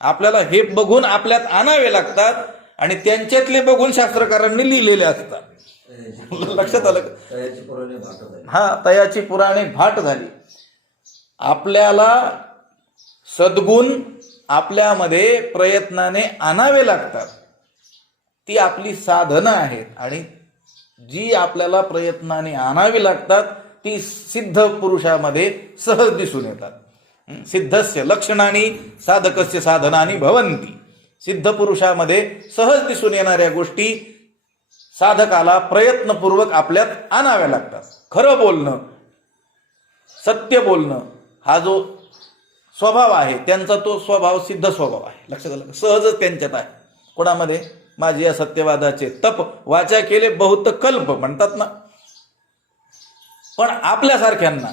आपल्याला हे बघून आपल्यात आणावे लागतात आणि त्यांच्यातले बघून शास्त्रकारांनी लिहिलेले असतात. लक्षात आलं? तयाची पुराणे भाट झाली. आपल्याला सद्गुण आपल्यामध्ये प्रयत्नाने आणावे लागतात, ती आपली साधनं आहेत. आणि जी आपल्याला प्रयत्नाने आणावी लागतात ती सिद्ध पुरुषामध्ये सहज दिसून येतात. सिद्धस्य लक्षणानी साधकस्य साधनानी भवन्ति. सिद्ध पुरुषामध्ये सहज दिसून येणाऱ्या गोष्टी साधकाला प्रयत्नपूर्वक आपल्यात आणाव्या लागतात. खरं बोलणं, सत्य बोलणं हा जो स्वभाव आहे त्यांचा, तो स्वभाव सिद्ध स्वभाव आहे. लक्षात आलं? सहजच त्यांच्यात आहे. कोणामध्ये? माझे या सत्यवादाचे तप वाचा केले बहुत कल्प म्हणतात ना. पण आपल्यासारख्यांना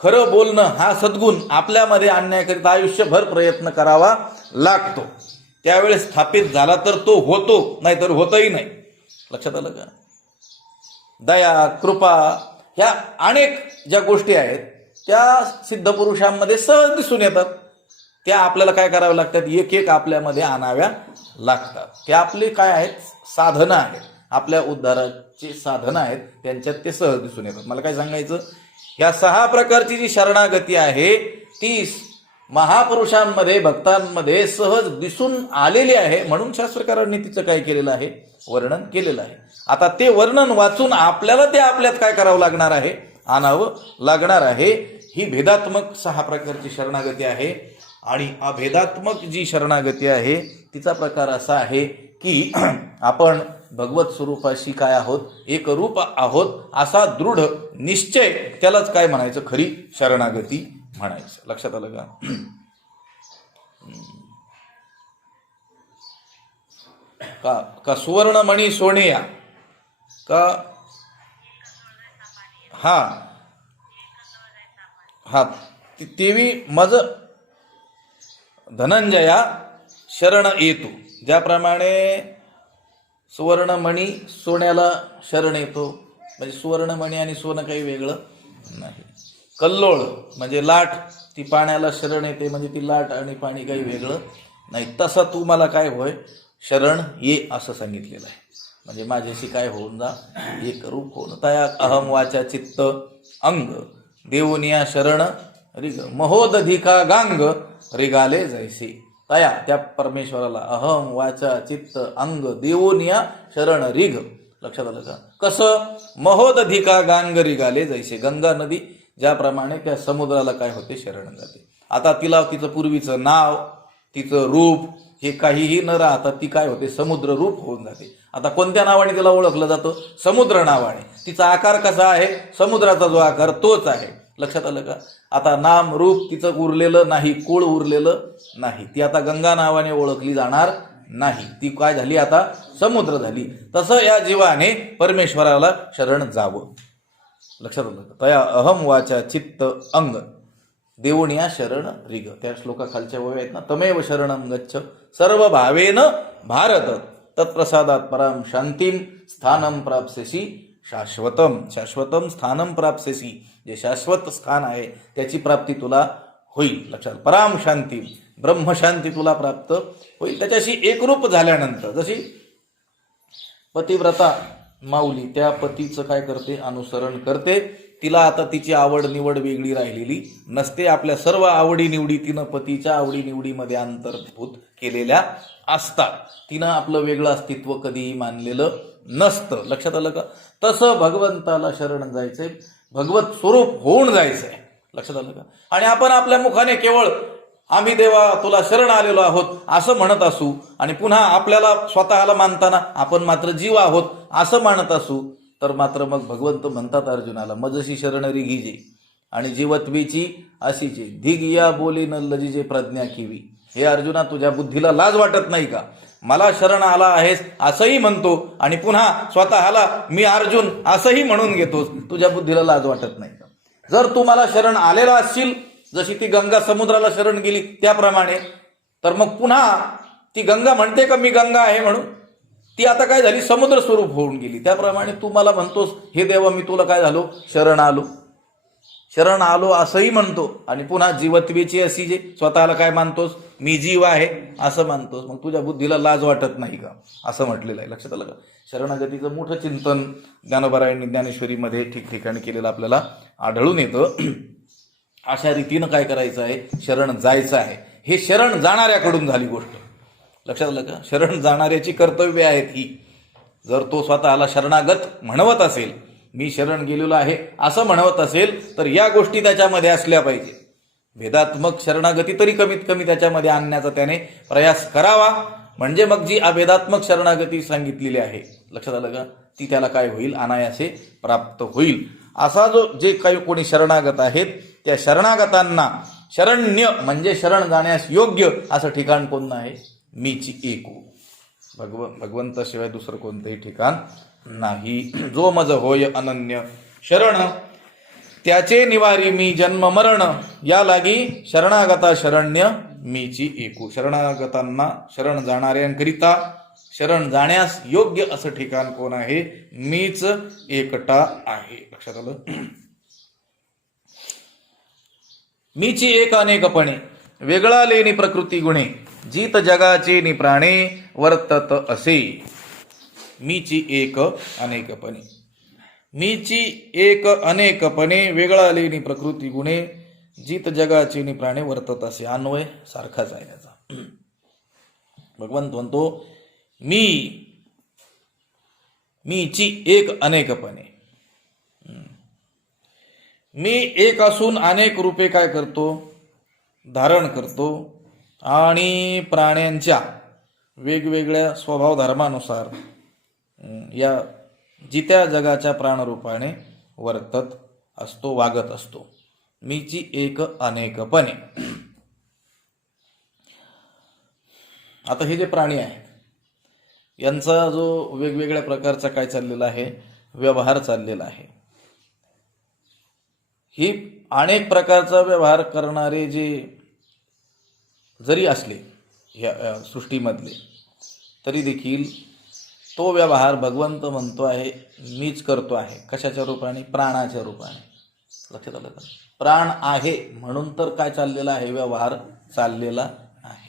खरं बोलणं हा सद्गुण आपल्यामध्ये आणण्याकरिता आयुष्यभर प्रयत्न करावा लागतो. त्यावेळेस स्थापित झाला तर तो होतो, नाहीतर होतही नाही. लक्षात आलं का? दया, कृपा, ह्या अनेक ज्या गोष्टी आहेत त्या सिद्ध पुरुषांमध्ये सहज दिसून येतात. त्या आपल्याला काय कराव्या लागतात, एक एक आपल्यामध्ये आणाव्या लागतात. ते आपले काय आहेत, साधनं आहेत, आपल्या उद्धाराची साधनं आहेत, त्यांच्यात ते सहज दिसून येतात. मला काय सांगायचं, या 6 प्रकारची जी शरणागती आहे ती महापुरुषांमध्ये, भक्तांमध्ये सहज दिसून आलेली आहे. म्हणून शास्त्रकारांनी तिचं काय केलेलं आहे, वर्णन केलेलं आहे. आता ते वर्णन वाचून आपल्याला ते आपल्यात काय करावं लागणार आहे, आणावं लागणार आहे. ही भेदात्मक 6 प्रकारची शरणागती आहे. आणि अभेदात्मक जी शरणागती आहे तिचा प्रकार असा आहे की आपण भगवत स्वरूपाशी काय आहोत, एक रूप आहोत असा दृढ निश्चय, त्यालाच काय म्हणायचं, खरी शरणागती म्हणायचं. लक्षात आलं का सुवर्णमणी सोनेया का, हा तेवी मज धनंजया शरण येतो. ज्याप्रमाणे सुवर्णमणी सोन्याला शरण येतो, म्हणजे सुवर्णमणी आणि सोनं काही वेगळं नाही. कल्लोळ म्हणजे लाट, ती पाण्याला शरण येते, म्हणजे ती लाट आणि पाणी काही वेगळं नाही. तसं तू मला काय होय, शरण ये असं सांगितलेलं आहे. म्हणजे माझ्याशी काय होऊन जा, एक रूप होऊन. तया अहम वाचा चित्त अंग देवनिया शरण रिग महोदधिका गांग रिगाले जैसे. तया त्या परमेश्वराला अहम वाचा चित्त अंग देवनिया शरण रिग. लक्षात आलं का, कसं, महोदधिका गांग रिगाले जैसे. गंगा नदी ज्याप्रमाणे त्या समुद्राला काय होते, शरण जाते. आता तिला तिचं पूर्वीचं नाव, तिचं रूप हे काहीही न राहता ती काय होते, समुद्र रूप होऊन जाते. आता कोणत्या नावाने तिला ओळखलं जातं, समुद्र नावाने. तिचा आकार कसा आहे, समुद्राचा जो आकार तोच आहे. लक्षात आलं का. आता नाम रूप तिचं उरलेलं नाही, कुळ उरलेलं नाही. ती आता गंगा नावाने ओळखली जाणार नाही, ती काय झाली, आता समुद्र झाली. तसं या जीवाने परमेश्वराला शरण जावं. लक्षात आलं का. तया अहम वाचा चित्त अंग देवनिया शरण रिग. त्या श्लोकाखालच्या ओव्या आहेत ना, तमेव शरणम गच्छ सर्व भावेन भारत तत्प्रसादात पराम शांतीम स्थानम प्राप्स्यसी शाश्वतम. शाश्वतम स्थानम प्राप्स्यसी, जे शाश्वत स्थान आहे त्याची प्राप्ती तुला होईल. लक्षात, पराम शांती, ब्रह्मशांती तुला प्राप्त होईल त्याच्याशी एकरूप झाल्यानंतर. जशी पतिव्रता माऊली त्या पतीचं काय करते, अनुसरण करते. तिला आता तिची आवड निवड वेगळी राहिलेली नसते. आपल्या सर्व आवडी निवडी तिनं पतीच्या आवडी निवडीमध्ये अंतर्भूत केलेल्या असतात. तिनं आपलं वेगळं अस्तित्व कधीही मानलेलं नसतं. लक्षात आलं का. तसं भगवंताला शरण जायचंय, भगवत स्वरूप होऊन जायचंय. लक्षात आलं का. आणि आपण आपल्या मुखाने केवळ आम्ही देवा तुला शरण आलेलो आहोत असं म्हणत असू, आणि पुन्हा आपल्याला स्वतःला मानताना आपण मात्र जीव आहोत असं मानत असू, तर मात्र मग भगवंत म्हणतात अर्जुनाला, मजशी शरण रिघिजे आणि जीवत्वीची अशीचे धिगिया बोली न लजीजे प्रज्ञा किवी. हे अर्जुना, तुझ्या बुद्धीला लाज वाटत नाही का, मला शरण आला आहेस असंही म्हणतो आणि पुन्हा स्वतःला मी अर्जुन असंही म्हणून घेतोस. तुझ्या बुद्धीला लाज वाटत नाही का. जर तू मला शरण आलेला असशील, जशी ती गंगा समुद्राला शरण गेली त्याप्रमाणे, तर मग पुन्हा ती गंगा म्हणते का मी गंगा आहे म्हणून. ती आता काय झाली, समुद्र स्वरूप होऊन गेली. त्याप्रमाणे तू मला म्हणतोस, हे देवा मी तुला काय झालो, शरण आलो. शरण आलो असंही म्हणतो आणि पुन्हा जीवत्वेची अशी जे स्वतःला काय मानतोस, मी जीव आहे असं मानतोस. मग तुझ्या बुद्धीला लाज वाटत नाही का, असं म्हटलेलं आहे. लक्षात आलं का. शरणागतीचं मोठं चिंतन ज्ञानोबारायांनी ज्ञानेश्वरीमध्ये ठिकठिकाणी केलेलं आपल्याला आढळून येतं. अशा रीतीनं काय करायचं आहे, शरण जायचं आहे. हे शरण जाणाऱ्याकडून झाली गोष्ट. लक्षात आलं का. शरण जाणाऱ्याची कर्तव्य आहेत ही. जर तो स्वतःला शरणागत म्हणवत असेल, मी शरण गेलेलो आहे असं म्हणवत असेल, तर या गोष्टी त्याच्यामध्ये असल्या पाहिजे. भेदात्मक शरणागती तरी कमीत कमी त्याच्यामध्ये आणण्याचा त्याने प्रयास करावा. म्हणजे मग जी अभेदात्मक शरणागती सांगितलेली आहे, लक्षात आलं का, ती त्याला काय होईल, अनायासे प्राप्त होईल. असा जो जे काही कोणी शरणागत आहेत, त्या शरणागतांना शरण्य म्हणजे शरण जाण्यास योग्य असं ठिकाण कोणतं आहे, मीची एकू. भगवंताशिवाय दुसरं कोणतंही ठिकाण नाही. जो मज होय अनन्य शरण त्याचे निवारी मी जन्म मरण. या लागी शरणागता शरण्य मीची एकू. शरणागतांना, शरण जाणाऱ्यांकरिता शरण जाण्यास योग्य असं ठिकाण कोण आहे? मीच एकटा आहे. लक्षात आलं? मीची एक अनेकपणे वेगळा लेनी प्रकृती गुणे जीत जगाचे नि प्राणे वर्तत असे. मीची एक अनेकपणे, मीची एक अनेकपणे वेगळा लेनी प्रकृती गुणे जीत जगाचे नि प्राणे वर्तत असे. अन्वय सारखाच आहे याचा. भगवंत म्हणतो मीची एक अनेकपणे. मी एक असून अनेक रूपे काय करतो? धारण करतो आणि प्राण्यांच्या वेगवेगळ्या स्वभाव धर्मानुसार या जित्या जगाच्या प्राणरूपाने वर्तत असतो, वागत असतो. मीची एक अनेकपणे. आता हे जे प्राणी आहेत यांचा जो वेगवेगळ्या प्रकारचा काय चाललेला आहे? व्यवहार चाललेला आहे. ही अनेक प्रकारचा व्यवहार करणारे जे जरी असले या सृष्टीमधले, तरी देखील तो व्यवहार भगवंत म्हणतो आहे मीच करतो आहे. कशाच्या रूपाने? प्राणाच्या रूपाने. लक्षात आलं का? प्राण आहे म्हणून तर काय चाललेला आहे? व्यवहार चाललेला आहे.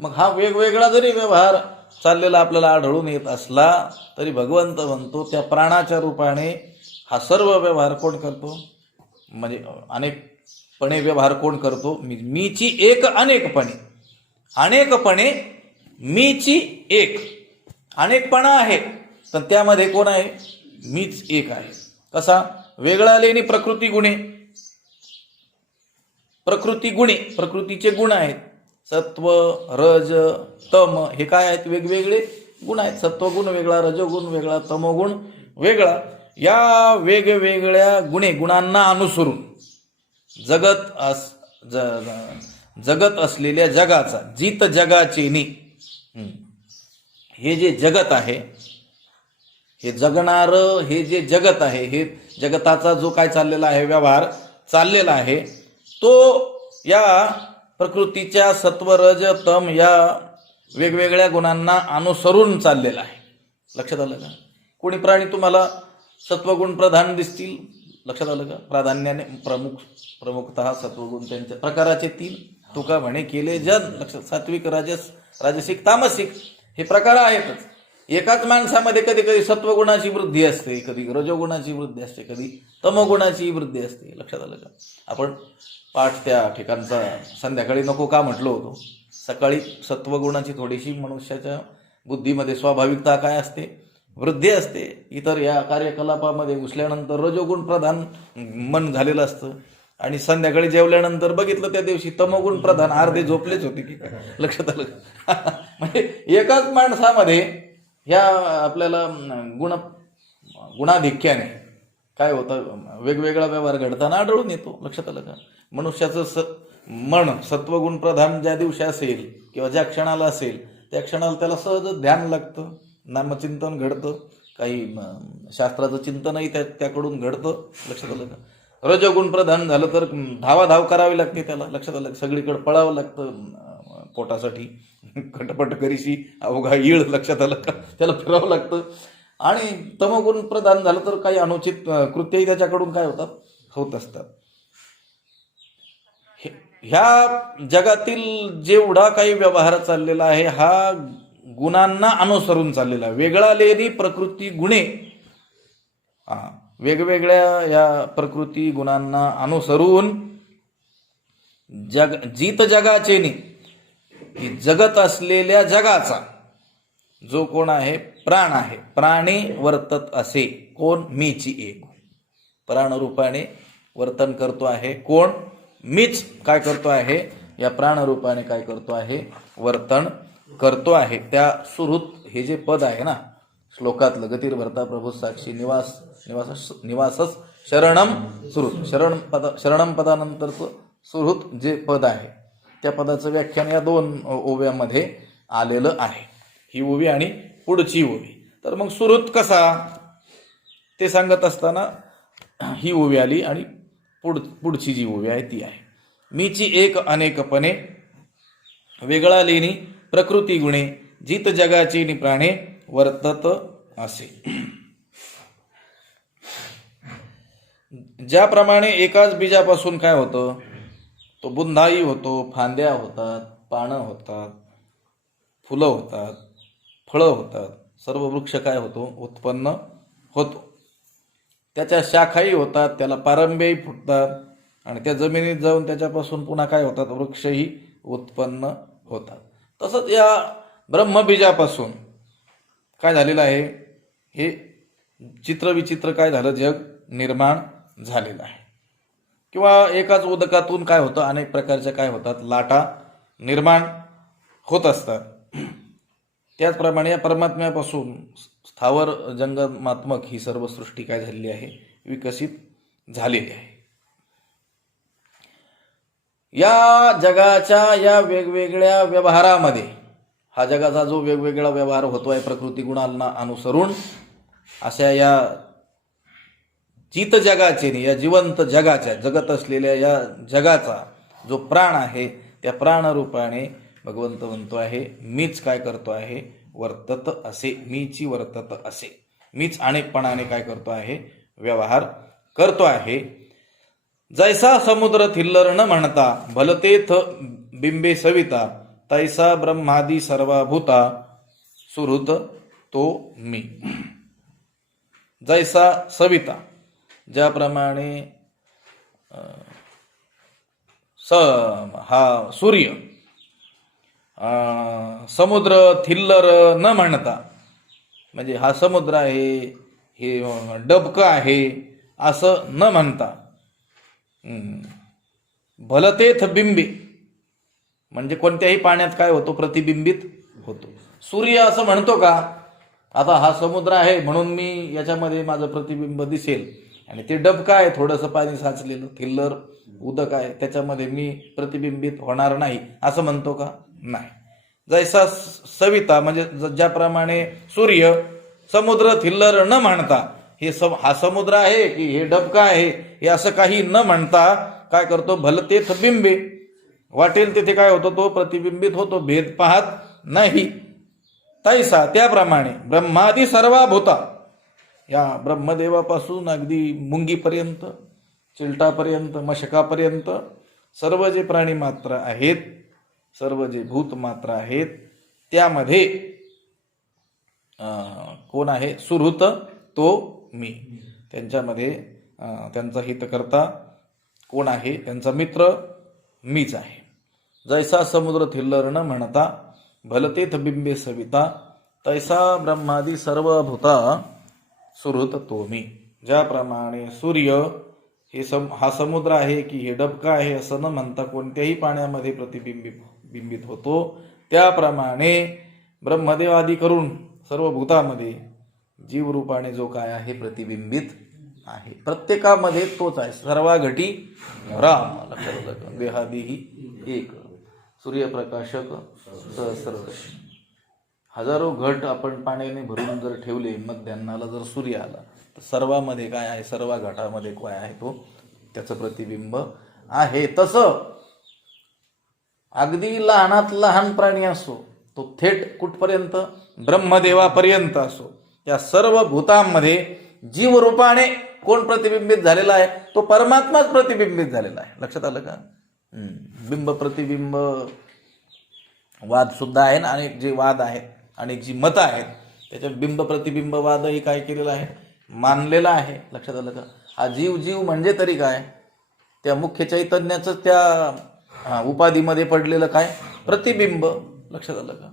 मग हा वेगवेगळा जरी व्यवहार चाललेला आपल्याला आढळून येत असला तरी भगवंत म्हणतो त्या प्राणाच्या रूपाने हा सर्व व्यवहार कोण करतो? म्हणजे अनेकपणे व्यवहार कोण करतो? मीची एक अनेकपणे. अनेकपणे मीची एक. अनेकपणा आहे पण त्यामध्ये कोण आहे? मीच एक आहे. कसा? वेगळा लेणी प्रकृती गुणे. प्रकृती गुणे, प्रकृतीचे गुण आहेत. सत्व, रज, तम हे काय आहेत? वेगवेगळे गुण आहेत. सत्वगुण वेगळा, रजोगुण वेगळा, तमोगुण वेगळा. या वेगवेगळ्या गुणांना अनुसरून जगत असलेल्या जगाचा जीत जगाचे नि, हे जे जगत आहे, हे जगणार हे जे जगत आहे, हे जगताचा जो काय चाललेला आहे व्यवहार चाललेला आहे, तो या प्रकृतीच्या सत्व, रज, तम या वेगवेगळ्या गुणांना अनुसरून चाललेला आहे. लक्षात आलं का? कोणी प्राणी तुम्हाला सत्वगुण प्रधान दिसतील. लक्षात आलं का? प्राधान्याने प्रमुखतः सत्वगुण त्यांच्या प्रकाराचे 3 तुका म्हणे केले जन. लक्षात? सात्विक, राजसिक, तामसिक हे प्रकार आहेतच. एकाच माणसामध्ये कधी कधी सत्वगुणाची वृद्धी असते, कधी रजोगुणाची वृद्धी असते, कधी तमोगुणाची वृद्धी असते. लक्षात आलं का? आपण पाठ त्या ठिकाणचा संध्याकाळी नको का म्हटलो होतो. सकाळी सत्वगुणाची थोडीशी मनुष्याच्या बुद्धीमध्ये स्वाभाविकता काय असते? वृद्धी असते. इतर या कार्यकलापामध्ये घुसल्यानंतर रजोगुण प्रधान मन झालेलं असतं आणि संध्याकाळी जेवल्यानंतर बघितलं त्या दिवशी तमोगुण प्रधान अर्धे झोपलेच होते की. लक्षात आलं? म्हणजे एकाच माणसामध्ये ह्या आपल्याला गुणाधिक्याने काय होतं? वेगवेगळा व्यवहार घडताना आढळून येतो. लक्षात आलं का? मनुष्याचं मन सत्वगुण प्रधान ज्या दिवशी असेल किंवा ज्या क्षणाला असेल त्या क्षणाला त्याला सहज ध्यान लागतं, नामचिंतन घडतं, काही शास्त्राचं चिंतनही त्याकडून घडतं. लक्षात आलं का? रजोगुण प्रधान झालं तर धावाधाव करावी लागते त्याला. लक्षात आलं? सगळीकडे पळावं लागतं पोटासाठी. कटपट करीशी अवघा ईळ. लक्षात आलं का? त्याला फिरावं लागतं. आणि तमोगुण प्रधान झालं तर काही अनुचित कृत्यही त्याच्याकडून काय होत असतात. ह्या जगातील जेवढा काही व्यवहार चाललेला आहे हा गुणांना अनुसरून चाललेला. वेगळा लेनी प्रकृती गुणे. वेगवेगळ्या या प्रकृती गुणांना अनुसरून जीत जगाचे नि, जगत असलेल्या जगाचा जो कोण आहे? प्राण आहे. प्राणी वर्तत असे. कोण? मीची एक. प्राणरूपाने वर्तन करतो आहे कोण? मीच काय करतो आहे? या प्राणरूपाने काय करतो आहे? वर्तन करतो आहे. त्या सुहृत हे जे पद आहे ना श्लोकातलं, गतिर्भर्ता प्रभू साक्षी निवासच शरणम सुहृत. शरणम पदानंतरचं सुहृत जे पद आहे त्या पदाचं व्याख्यान या 2 ओव्यामध्ये आलेलं आहे. ही ओवी आणि पुढची ओवी. तर मग सुहृत कसा ते सांगत असताना ही ओवी आली आणि पुढची जी ओवी आहे ती आहे मीची एक अनेकपणे वेगळा लेनी प्रकृती गुणे जित जगाची नि प्राणे वर्तत असे. ज्याप्रमाणे एकाच बीजापासून काय होतं, तो बुंधाई होतो, फांद्या होतात, पानं होतात, फुलं होतात, फळं होतात, सर्व वृक्ष काय होतो, उत्पन्न होतो. त्याच्या शाखाही होतात, त्याला पारंब्यही फुटतात आणि त्या जमिनीत जाऊन त्याच्यापासून पुन्हा काय होतात, वृक्षही उत्पन्न होतात. तसंच या ब्रह्मबीजापासून काय झालेलं आहे, हे चित्रविचित्र काय झालं, जग निर्माण झालेलं आहे. किंवा एकाच उदकातून काय होतं, अनेक प्रकारच्या काय होतात, लाटा निर्माण होत असतात. त्याचप्रमाणे या परमात्म्यापासून स्थावर जंगमात्मक ही सर्व सृष्टी काय झालेली आहे, विकसित झालेली आहे. या जगाच्या या वेगवेगळ्या व्यवहारामध्ये, हा जगाचा जो वेगवेगळा व्यवहार होतोय प्रकृती गुणांना अनुसरून, अशा या चित जगाचे, या जिवंत जगाच्या, जगत असलेल्या या जगाचा जो प्राण आहे, त्या प्राणरूपाने भगवंत म्हणतो आहे, मीच काय करतो आहे, वर्तत असे, मीची वर्तत असे, मीच अनेकपणाने काय करतो आहे, व्यवहार करतो आहे. जैसा समुद्र थिल्लर न म्हणता भलतेथ बिंबे सविता, तैसा ब्रह्मादी सर्वभूता सुहृत तो मी. जैसा सविता, ज्याप्रमाणे हा सूर्य, समुद्र थिल्लर न म्हणता, म्हणजे हा समुद्र आहे, हे डबकं आहे असं न म्हणता, भलतेथ बिंबे म्हणजे कोणत्याही पाण्यात काय होतो, प्रतिबिंबित होतो. सूर्य असं म्हणतो का, आता हा समुद्र आहे म्हणून मी याच्यामध्ये माझं प्रतिबिंब दिसेल, आणि ते डबकं आहे, थोडंसं पाणी साचलेलं, थिल्लर उदक आहे, त्याच्यामध्ये मी प्रतिबिंबित होणार नाही असं म्हणतो का, नाही. जैसा सविता म्हणजे ज्याप्रमाणे सूर्य समुद्र थिल्लर न म्हणता, हे हा समुद्र आहे की हे डबका आहे हे असं काही न म्हणता काय करतो, भलतेथ बिंबे, वाटेल तिथे काय होतो, तो प्रतिबिंबित होतो, भेद पाहत नाही. तैसा त्याप्रमाणे ब्रह्मादी सर्वभूता, या ब्रह्मदेवापासून अगदी मुंगीपर्यंत, चिलटापर्यंत, मशकापर्यंत सर्व जे प्राणी मात्र आहेत, सर्व जे भूत मात्र आहेत, त्यामध्ये कोण आहे, सुहृत तो मी. त्यांच्यामध्ये त्यांचा हितकर्ता कोण आहे, त्यांचा मित्र मीच आहे. जैसा समुद्र थिल्लर न म्हणता भलतेथ बिंबे सविता, तैसा ब्रह्मादी सर्वभूता सुहृत तो मी. ज्याप्रमाणे सूर्य हे हा समुद्र आहे की हे डबका आहे असं न म्हणता कोणत्याही पाण्यामध्ये प्रतिबिंबित होतो, त्याप्रमाणे ब्रह्मदेव आदी करून सर्व भूतामध्ये जीवरूपाने जो काय आहे प्रतिबिंबित आहे, प्रत्येकामध्ये तोच आहे. सर्वा घटी राम, लक्षात देहादीही एक, सूर्यप्रकाशक सहस्रदर्शी. हजारो घट आपण पाण्याने भरून जर ठेवले, मग त्यांनाला जर सूर्य आला तर सर्वामध्ये काय आहे, सर्व घटामध्ये काय आहे, तो त्याचं प्रतिबिंब आहे. तसं अगदी लहानात लहान प्राणी असो, तो थेट कुठपर्यंत, ब्रह्मदेवापर्यंत असो, या सर्व भूतांमध्ये जीवरूपाने कोण प्रतिबिंबित झालेला आहे, तो परमात्माच प्रतिबिंबित झालेला आहे. लक्षात आलं का. बिंब प्रतिबिंब वाद सुद्धा आहे ना, अनेक जे वाद आहेत, अनेक जी मतं आहेत, त्याच्या बिंब प्रतिबिंब वादही काय केलेला आहे, मानलेला आहे. लक्षात आलं का. हा जीव जीव म्हणजे तरी काय, त्या मुख्य चैतन्याचं त्या उपाधीमध्ये पडलेलं काय, प्रतिबिंब. लक्षात आलं का.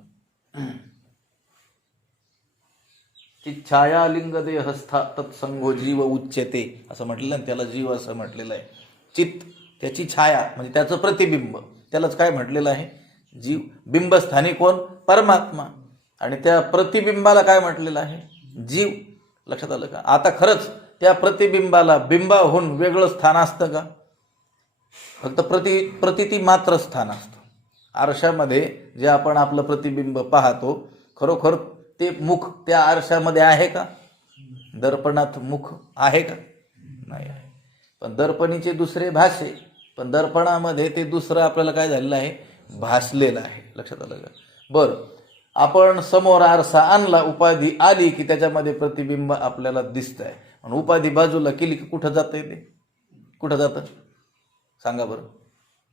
छायालिंग देहस्था तत्संगो जीव उच्यते असं म्हटलेलं आहे, त्याला जीव असं म्हटलेलं आहे. चित्त त्याची छाया म्हणजे त्याचं प्रतिबिंब, त्यालाच काय म्हटलेलं आहे, जीव. बिंबस्थानी कोण, परमात्मा, आणि त्या प्रतिबिंबाला काय म्हटलेलं आहे, जीव. लक्षात आलं का. आता खरंच त्या प्रतिबिंबाला बिंबाहून वेगळं स्थान असतं का, फक्त प्रतिती मात्र स्थान असतं. आरशामध्ये जे आपण आपलं प्रतिबिंब पाहतो, खरोखर ते मुख त्या आरशामध्ये आहे का, दर्पणात मुख आहे का, नाही आहे. पण दर्पणीचे दुसरे भाषे, पण दर्पणामध्ये ते दुसरं आपल्याला काय झालेलं आहे, भासलेलं आहे. लक्षात आलं का. बरं, आपण समोर आरसा आणला, उपाधी आली की त्याच्यामध्ये प्रतिबिंब आपल्याला दिसतंय. आणि उपाधी बाजूला केली की कुठं जातंय ते? कुठं जातं सांगा बरं?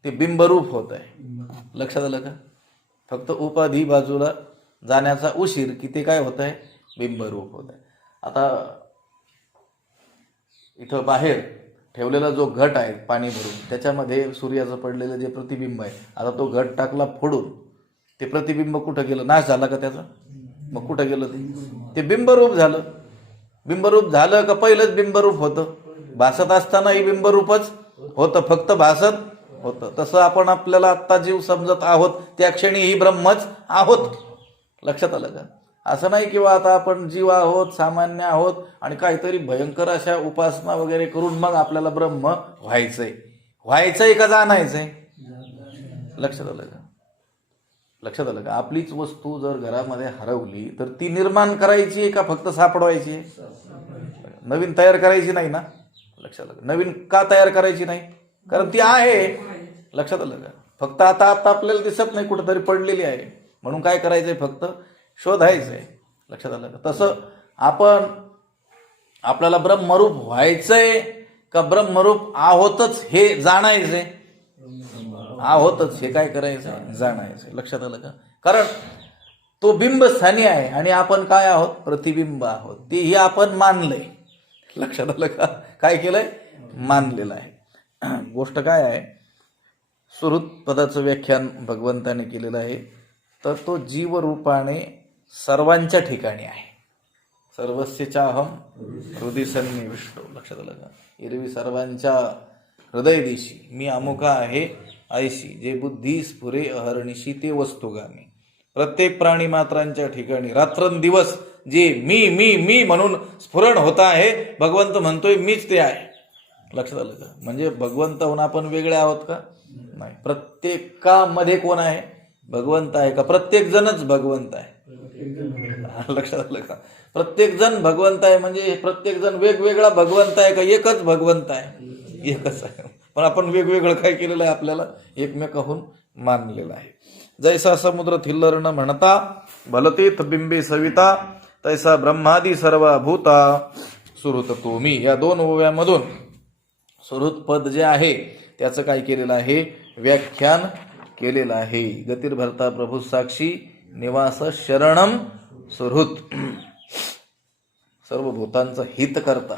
ते बिंबरूप होत आहे. लक्षात आलं का? फक्त उपाधी बाजूला जाण्याचा उशीर की ते काय होत आहे? बिंबरूप होत आहे. आता इथं बाहेर ठेवलेला जो घट आहे पाणी भरून, त्याच्यामध्ये सूर्याचं पडलेलं जे प्रतिबिंब आहे, आता तो घट टाकला फोडून, ते प्रतिबिंब कुठं गेलं? नाश झाला का त्याचा? मग कुठं गेलं ते? बिंबरूप झालं. बिंबरूप झालं का पहिलंच बिंबरूप होतं? भासत असतानाही बिंबरूपच होतं, फक्त भासत होतं. तसं आपण आपल्याला आत्ता जीव समजत आहोत त्या क्षणी ही ब्रह्मच आहोत. लक्षात आलं का? असं नाही किंवा आता आपण जीव आहोत, सामान्य आहोत आणि काहीतरी भयंकर अशा उपासना वगैरे करून मग आपल्याला ब्रह्म व्हायचंय का जाणायचंय? लक्षात आलं का? लक्षात आलं का? आपलीच वस्तू जर घरामध्ये हरवली तर ती निर्माण करायची का फक्त सापडवायची? नवीन तयार करायची नाही ना. लक्षात आलं? नवीन का तयार करायची नाही? कारण ती आहे. लक्षात आलं का? फक्त आता आपल्याला दिसत नाही, कुठंतरी पडलेली आहे, म्हणून काय करायचंय? फक्त शोधायचंय. लक्षात आलं का? तसं आपल्याला ब्रह्मरूप व्हायचंय का ब्रह्मरूप आहोतच हे जाणायचंय? आहोतच हे काय करायचं? जाणायचंय. लक्षात आलं का? कारण तो बिंबस्थानी आहे आणि आपण काय आहोत? प्रतिबिंब आहोत. तेही आपण मानलंय. लक्षात आलं का? काय केलंय? मानलेलं आहे. गोष्ट काय आहे? सुहृत पदाचं व्याख्यान भगवंताने केलेलं आहे. तर तो जीवरूपाने सर्वांच्या ठिकाणी आहे. सर्वस्य चाहम हृदय सन्निविष्टो. लक्षात आलं का? एरवी सर्वांच्या हृदयदेशी मी अमुका आहे ऐशी, जे बुद्धी स्फुरे अहर्निशी ते वस्तुगामी. प्रत्येक प्राणी मात्रांच्या ठिकाणी रात्रंदिवस जे मी मी मी म्हणून स्फुरण होत आहे, भगवंत म्हणतोय मीच ते आहे. लक्षात आलं का? म्हणजे भगवंताहून आपण वेगळे आहोत का? नाही. प्रत्येकामध्ये कोण आहे? भगवंत आहे का? प्रत्येक जणच भगवंत आहे. लक्षात आलं का? प्रत्येक जण भगवंत आहे म्हणजे प्रत्येक जण वेगवेगळा भगवंत आहे का? एकच भगवंत आहे? एकच आहे. पण आपण वेगवेगळं काय केलेलं आहे? आपल्याला एकमेकाहून मानलेलं आहे. जैसा समुद्र थिल्लर्ण म्हणता भलतीत बिंबे सविता, तैसा ब्रह्मादी सर्व भूता सुहृत तुम्ही. या दोन ओव्यामधून सुहृत पद जे आहे त्याचं काय केलेलं आहे? व्याख्यान केलेलं आहे. गतिर्भरता प्रभू साक्षी निवास शरणम सुहृत. सर्व भूतांचं हित करता.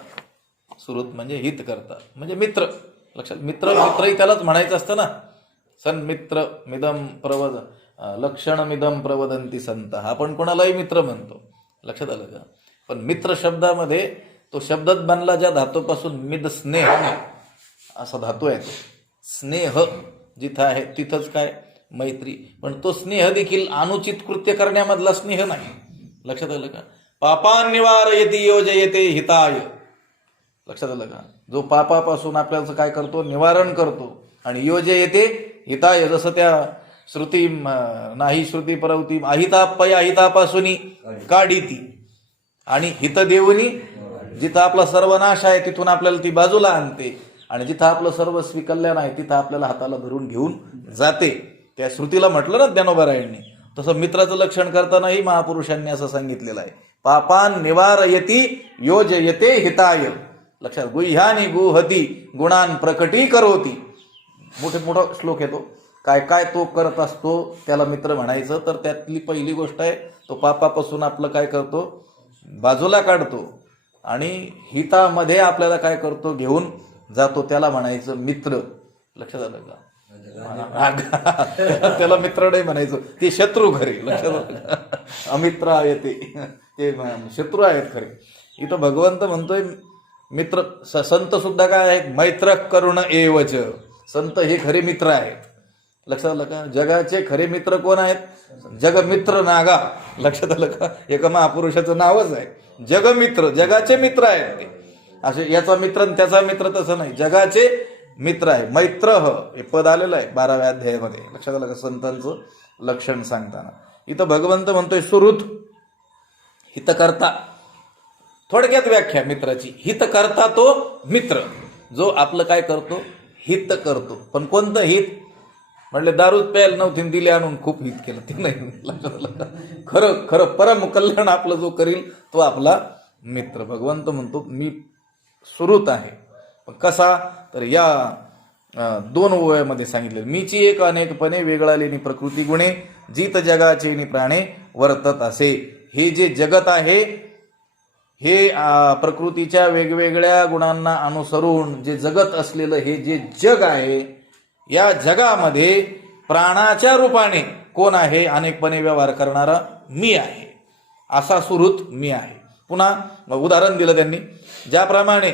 सुहृत म्हणजे हित करता, म्हणजे मित्र. लक्षात? मित्रही त्यालाच म्हणायचं असतं ना. सन्मित्र मिदम प्रवद लक्षण मिदम प्रवदंती संत. आपण कोणालाही मित्र म्हणतो. लक्षात आलं का? पण मित्र शब्दामध्ये तो शब्दात बनला ज्या धातूपासून मिद स्नेह असा धातू आहे. स्नेह जिथं आहे तिथंच काय? मैत्री. पण तो स्नेह देखील अनुचित कृत्य करण्यामधला स्नेह नाही. लक्षात आलं का? पापान निवारयति योजयते हिताय. लक्षात आलं का? जो पापापासून आपल्याला काय करतो? निवारण करतो. आणि योजयते हिताय, जसं त्या श्रुती नाही श्रुती परवती अहितापय अहितापासून काढीती, आणि हित देऊनी जिथं आपला सर्वनाश आहे तिथून आपल्याला ती बाजूला आणते, आणि जिथं आपलं सर्वस्वी कल्याण आहे तिथं आपल्याला हाताला धरून घेऊन जाते. त्या श्रुतीला म्हटलं ना ज्ञानोबरायांनी. तसं मित्राचं लक्षण करतानाही महापुरुषांनी असं सांगितलेलं आहे. पापान निवारयति योजयते हिताय. लक्षात? गुह्यानी गुहती गुणान प्रकटी करोती. मोठा श्लोक येतो. काय काय तो करत असतो त्याला मित्र म्हणायचं. तर त्यातली पहिली गोष्ट आहे, तो पापापासून आपलं काय करतो? बाजूला काढतो, आणि हितामध्ये आपल्याला काय करतो? घेऊन जातो. त्याला म्हणायचं मित्र. लक्षात आलं का? त्याला मित्र नाही म्हणायचं, ते शत्रू खरे. लक्षात आलं? अमित्र आहे ते शत्रू आहेत खरे. इथं भगवंत म्हणतोय मित्र. संत सुद्धा काय आहेत? मैत्र करुण एवच. संत हे खरे मित्र आहेत. लक्षात आलं का? जगाचे खरे मित्र कोण आहेत? जगमित्र नागा. लक्षात आलं का? एका महापुरुषाचं नावच आहे जगमित्र. जगाचे मित्र आहेत ते. असे याचा मित्र आणि त्याचा मित्र तसं नाही, जगाचे मित्र आहे. मैत्र हे पद आलेलं आहे 12व्या अध्यायामध्ये. लक्षात आलं का? संतांचं लक्षण सांगताना इथं भगवंत म्हणतोय सुहृत, हितकर्ता. थोडक्यात व्याख्या मित्राची. हितकर्ता तो मित्र, जो आपलं काय करतो? हित करतो. पण कोणतं हित? म्हटले दारूच प्यायला नव्हती आणि दिले आणून खूप हित केलं ते नाही लक्षात आलं. खरं खरं परम कल्याण आपलं जो करील तो आपला मित्र. भगवंत म्हणतो मी सुहृत आहे. कसा तर या 2 ओव्यामध्ये सांगितले. मीची एक अनेकपणे वेगळा लेनी प्रकृती गुणे जीत जगाचे नि प्राणे वर्तत असे. हे जे जगत आहे हे प्रकृतीच्या वेगवेगळ्या गुणांना अनुसरून जे जगत असलेलं हे जे जग आहे या जगामध्ये प्राणाच्या रूपाने कोण आहे अनेकपणे व्यवहार करणारा मी आहे. असा सुहृत मी आहे. पुन्हा उदाहरण दिलं त्यांनी. ज्याप्रमाणे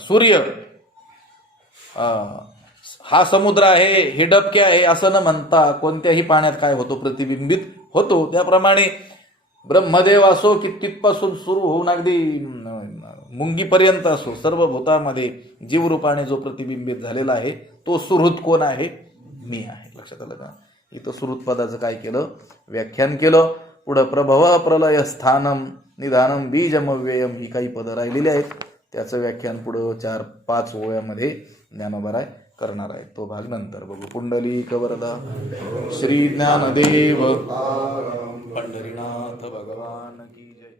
सूर्य हा समुद्र आहे हे डबके आहे असं न म्हणता कोणत्याही पाण्यात काय होतो प्रतिबिंबित होतो. त्याप्रमाणे ब्रह्मदेव असो की तिथपासून सुरू होऊन अगदी मुंगीपर्यंत असो सर्व भूतामध्ये जीवरूपाने जो प्रतिबिंबित झालेला आहे तो सुहृत कोण आहे मी आहे. लक्षात आलं का. इथं सुहृत पदाचं काय केलं व्याख्यान केलं. पुढं प्रभव प्रलय स्थानम निधानम बीजमव्ययम ही काही पदं राहिलेली आहेत. त्याचं व्याख्यान पुढं 4-5 ओव्यामध्ये ज्ञानोबराय करणार आहे. तो भाग नंतर बघू. पुंडलिक वरदा श्री ज्ञानदेव पंढरीनाथ भगवान की जय.